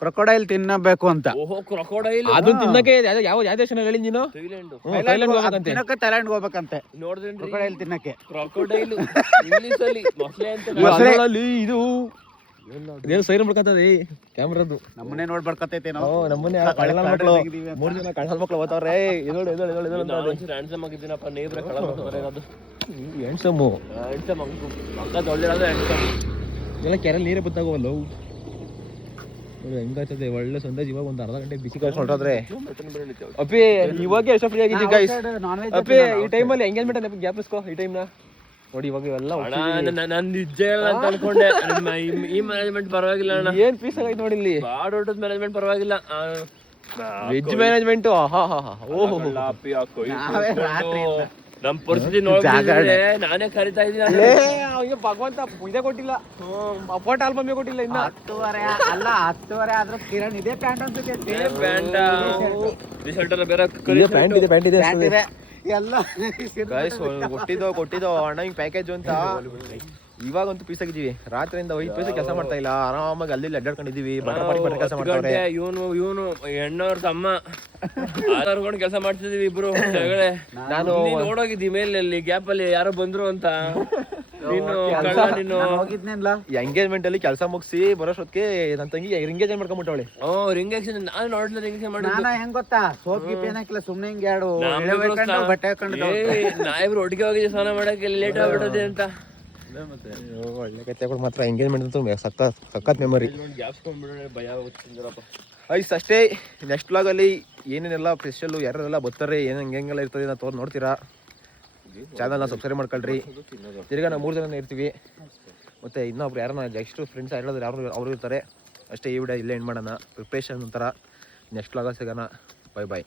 ಕ್ರೊಕೊಡೈಲ್ ತಿನ್ನಬೇಕು ಅಂತ. ಓಹೋ ಕ್ರೊಕೊಡೈಲ್ ಅದನ್ನ ತಿನ್ನಕ್ಕೆ ಯಾವ ದೇಶ ಹೇಳಿ ನೀನು ಥೈಲ್ಯಾಂಡ್ ಹೋಗ್ಬೇಕಂತೆ ನೋಡಿದ್ರಿ ಕ್ರೊಕೊಡೈಲ್ ತಿನ್ನಕ್ಕೆ. ಕ್ರೊಕೊಡೈಲ್ ಇಂಗ್ಲಿಷ್ ಅಲ್ಲಿ ಮೊಸಳೆ ಅಂತ ಇದು ಏನು ಸೈರ ಮಾಡ್ಕತ್ತದ ಕ್ಯಾಮ್ರಾದು ನಮ್ಮನೆ ನೋಡ್ಬರ್ಕತೈತೆ ನಮ್ಮನೆ ಮಕ್ಕಳು 3 ಜನ ಕಳ್ಳನ ಮಕ್ಕಳು ಓದ್ತಾವ್ರೆ ಹ್ಯಾಂಡ್ಸಮ್ ಆಗಿದ್ದೀನಪ್ಪ ನೇಬ್ರೆ ಕಳ್ಳ ಬರೋದು ಹ್ಯಾಂಡ್ಸಮ್ ಮಕ್ಕ ದೊಡ್ಡ ಎಲ್ಲ ಕೆರೆ ನೀರೇ ಬತ್ತಾಗೋವಲ್ಲ ಹೆಂಗಾಗ್ತದೆ ಒಳ್ಳೆ ಸಂದೇಶ್. ಇವಾಗ ಒಂದು ಅರ್ಧ ಗಂಟೆ ಬಿಸಿ ಕಳ್ಸಿ ಹೊರಟೋದ್ರೆ ಅಪ್ಪಿ ಇವಾಗ ಎಷ್ಟು ಫ್ರೀ ಆಗಿದ್ದೀವಿ ಗೈಸ್. ಅಪ್ಪಿ ಈ ಟೈಮಲ್ಲಿ ಎಂಗೇಜ್ಮೆಂಟ್ ಗ್ಯಾಪಿಸ್ಕೋ ಈ ಟೈಮ್ನ ನೋಡಿ. ಇವಾಗ ಇವೆಲ್ಲ ನಾನು ನಿಜ ಅಂತ ಅನ್ಕೊಂಡೆ ಈ ಮ್ಯಾನೇಜ್ಮೆಂಟ್ ಪರವಾಗಿಲ್ಲ ಅಣ್ಣ. ಏನ್ ಪೀಸ್ ಆಗೈತೆ ನೋಡಿ ಇಲ್ಲಿ. ಬಾಡೋಟದ ಮ್ಯಾನೇಜ್ಮೆಂಟ್ ಪರವಾಗಿಲ್ಲ. ವೆಜ್ ಮ್ಯಾನೇಜ್ಮೆಂಟ್ ಓಹೋ ನಮ್ ಪರಿಸ್ಥಿತಿ ನೋಡಿದ್ರೆ ನಾನೇ ಕರಿತಾ ಇದ್ದೀನಿ. ಭಗವಂತ ಇದೇ ಕೊಟ್ಟಿಲ್ಲ, ಅಪಾರ್ಟ್ ಆಲ್ಬಮ್ ಕೊಟ್ಟಿಲ್ಲ ಇನ್ನ. 10:30 ಆದ್ರೂ ಕಿರಣ್ ಇದೇ ಪ್ಯಾಂಟ್ ಅನ್ಸುತ್ತೆ. ಪ್ಯಾಂಟ್ ಟಿ ಶರ್ಟ್ ಎಲ್ಲ ಬೇರೆ ಪ್ಯಾಂಟ್ ಇದೆ ಎಲ್ಲ ಕೊಟ್ಟಿದ್ದೋ ಅಣ್ಣ ಹಿಂಗ್ ಪ್ಯಾಕೇಜ್ ಅಂತ. ಇವಾಗಂತೂ ಪೀಸ್ ಆಗಿದ್ದೀವಿ. ರಾತ್ರಿಯಿಂದ 5 ಪೈಸೆ ಕೆಲಸ ಮಾಡ್ತಾ ಇಲ್ಲ, ಆರಾಮಾಗಿ ಅಲ್ಲಿ ಅಡ್ಡಾಡ್ಕೊಂಡಿದೀವಿ. ಬಟರ್ ಕೆಲಸ ಮಾಡ್ತಾರೆ. ಇವನು ಹೆಣ್ಣವ್ರ ತಮ್ಮ ಆರ್ಕೊಂಡು ಕೆಲಸ ಮಾಡ್ತಿದೀವಿ ಇಬ್ರು. ನಾನು ನೋಡೋಗಿದ್ದಿ ಮೇಲೆ ಅಲ್ಲಿ ಗ್ಯಾಪ್ ಅಲ್ಲಿ ಯಾರೋ ಬಂದ್ರು ಅಂತ. ಹೋಗಿದ್ನಿಲ್ಲ ಎಂಗೇಜ್ಮೆಂಟ್ ಅಲ್ಲಿ ಕೆಲಸ ಮುಗಿಸಿ ಬರೋಷ್ಟೊತ್ತಿಗೆ ನನ್ನ ತಂಗಿ ರಿಂಗೇಜ್ ಮಾಡ್ಕೊಂಡ್ಬಿಟ್ಟವಳೆ. ರಿಂಗ್ ಆಕ್ಷನ್ ನಾನು ನೋಡ್ಲಿಲ್ಲ. ರಿಂಗ್ ಮಾಡಿ ಹೆಂಗ್ ಗೊತ್ತಾ, ಸೋಪ್ ಗಿಪ್ ಏನಕ್ಕಿಲ್ಲ, ಸುಮ್ನೆ ಹಿಂಗ್ ಎರಡು ಬಟ್ಟೆ ಹಾಕೊಂಡು ನಾವಿಬ್ರು ಒಟ್ಟಿಗೆ ಹೋಗಿದ್ವಿ ಸ್ನಾನ ಮಾಡಕ್ಕೆ, ಲೇಟ್ ಆಗ್ಬಿಟ್ಟದೆ ಅಂತ. ಒಳ್ಳೆ ಕಥೆಗಳು ಮಾತ್ರ. ಎಂಗೇಜ್ಮೆಂಟ್ ಅಂತೂ ಸಖತ್ ಮೆಮೊರಿ. ಭಯ ಐಸ್ ಅಷ್ಟೇ. ನೆಕ್ಸ್ಟ್ ವ್ಲಾಗಲ್ಲಿ ಏನೇನೆಲ್ಲ ಸ್ಪೆಷಲ್ಲು ಯಾರೆಲ್ಲ ಬರ್ತಾರೆ, ಹೆಂಗೆಲ್ಲ ಇರ್ತದೆ ಅಂತ ನೋಡ್ತೀರಾ. ಚಾನಲ್ನ ಸಬ್ಸ್ಕ್ರೈಬ್ ಮಾಡ್ಕೊಳ್ರಿ. ತಿರ್ಗಾ ನಾವು 3 ಜನ ಇರ್ತೀವಿ. ಮತ್ತು ಇನ್ನೊಬ್ರು ಯಾರನ್ನ ನೆಕ್ಸ್ಟ್ ಫ್ರೆಂಡ್ಸ್ ಹೇಳಿದ್ರೆ ಅವರು ಇರ್ತಾರೆ ಅಷ್ಟೇ. ಈ ವಿಡಿಯೋ ಇಲ್ಲೇ ಎಂಡ್ ಮಾಡೋಣ. ಪ್ರಿಪ್ರೇಷನ್ ಒಂಥರ. ನೆಕ್ಸ್ಟ್ ವ್ಲಾಗಲ್ಲಿ ಸಿಗೋಣ. ಬೈ ಬಾಯ್.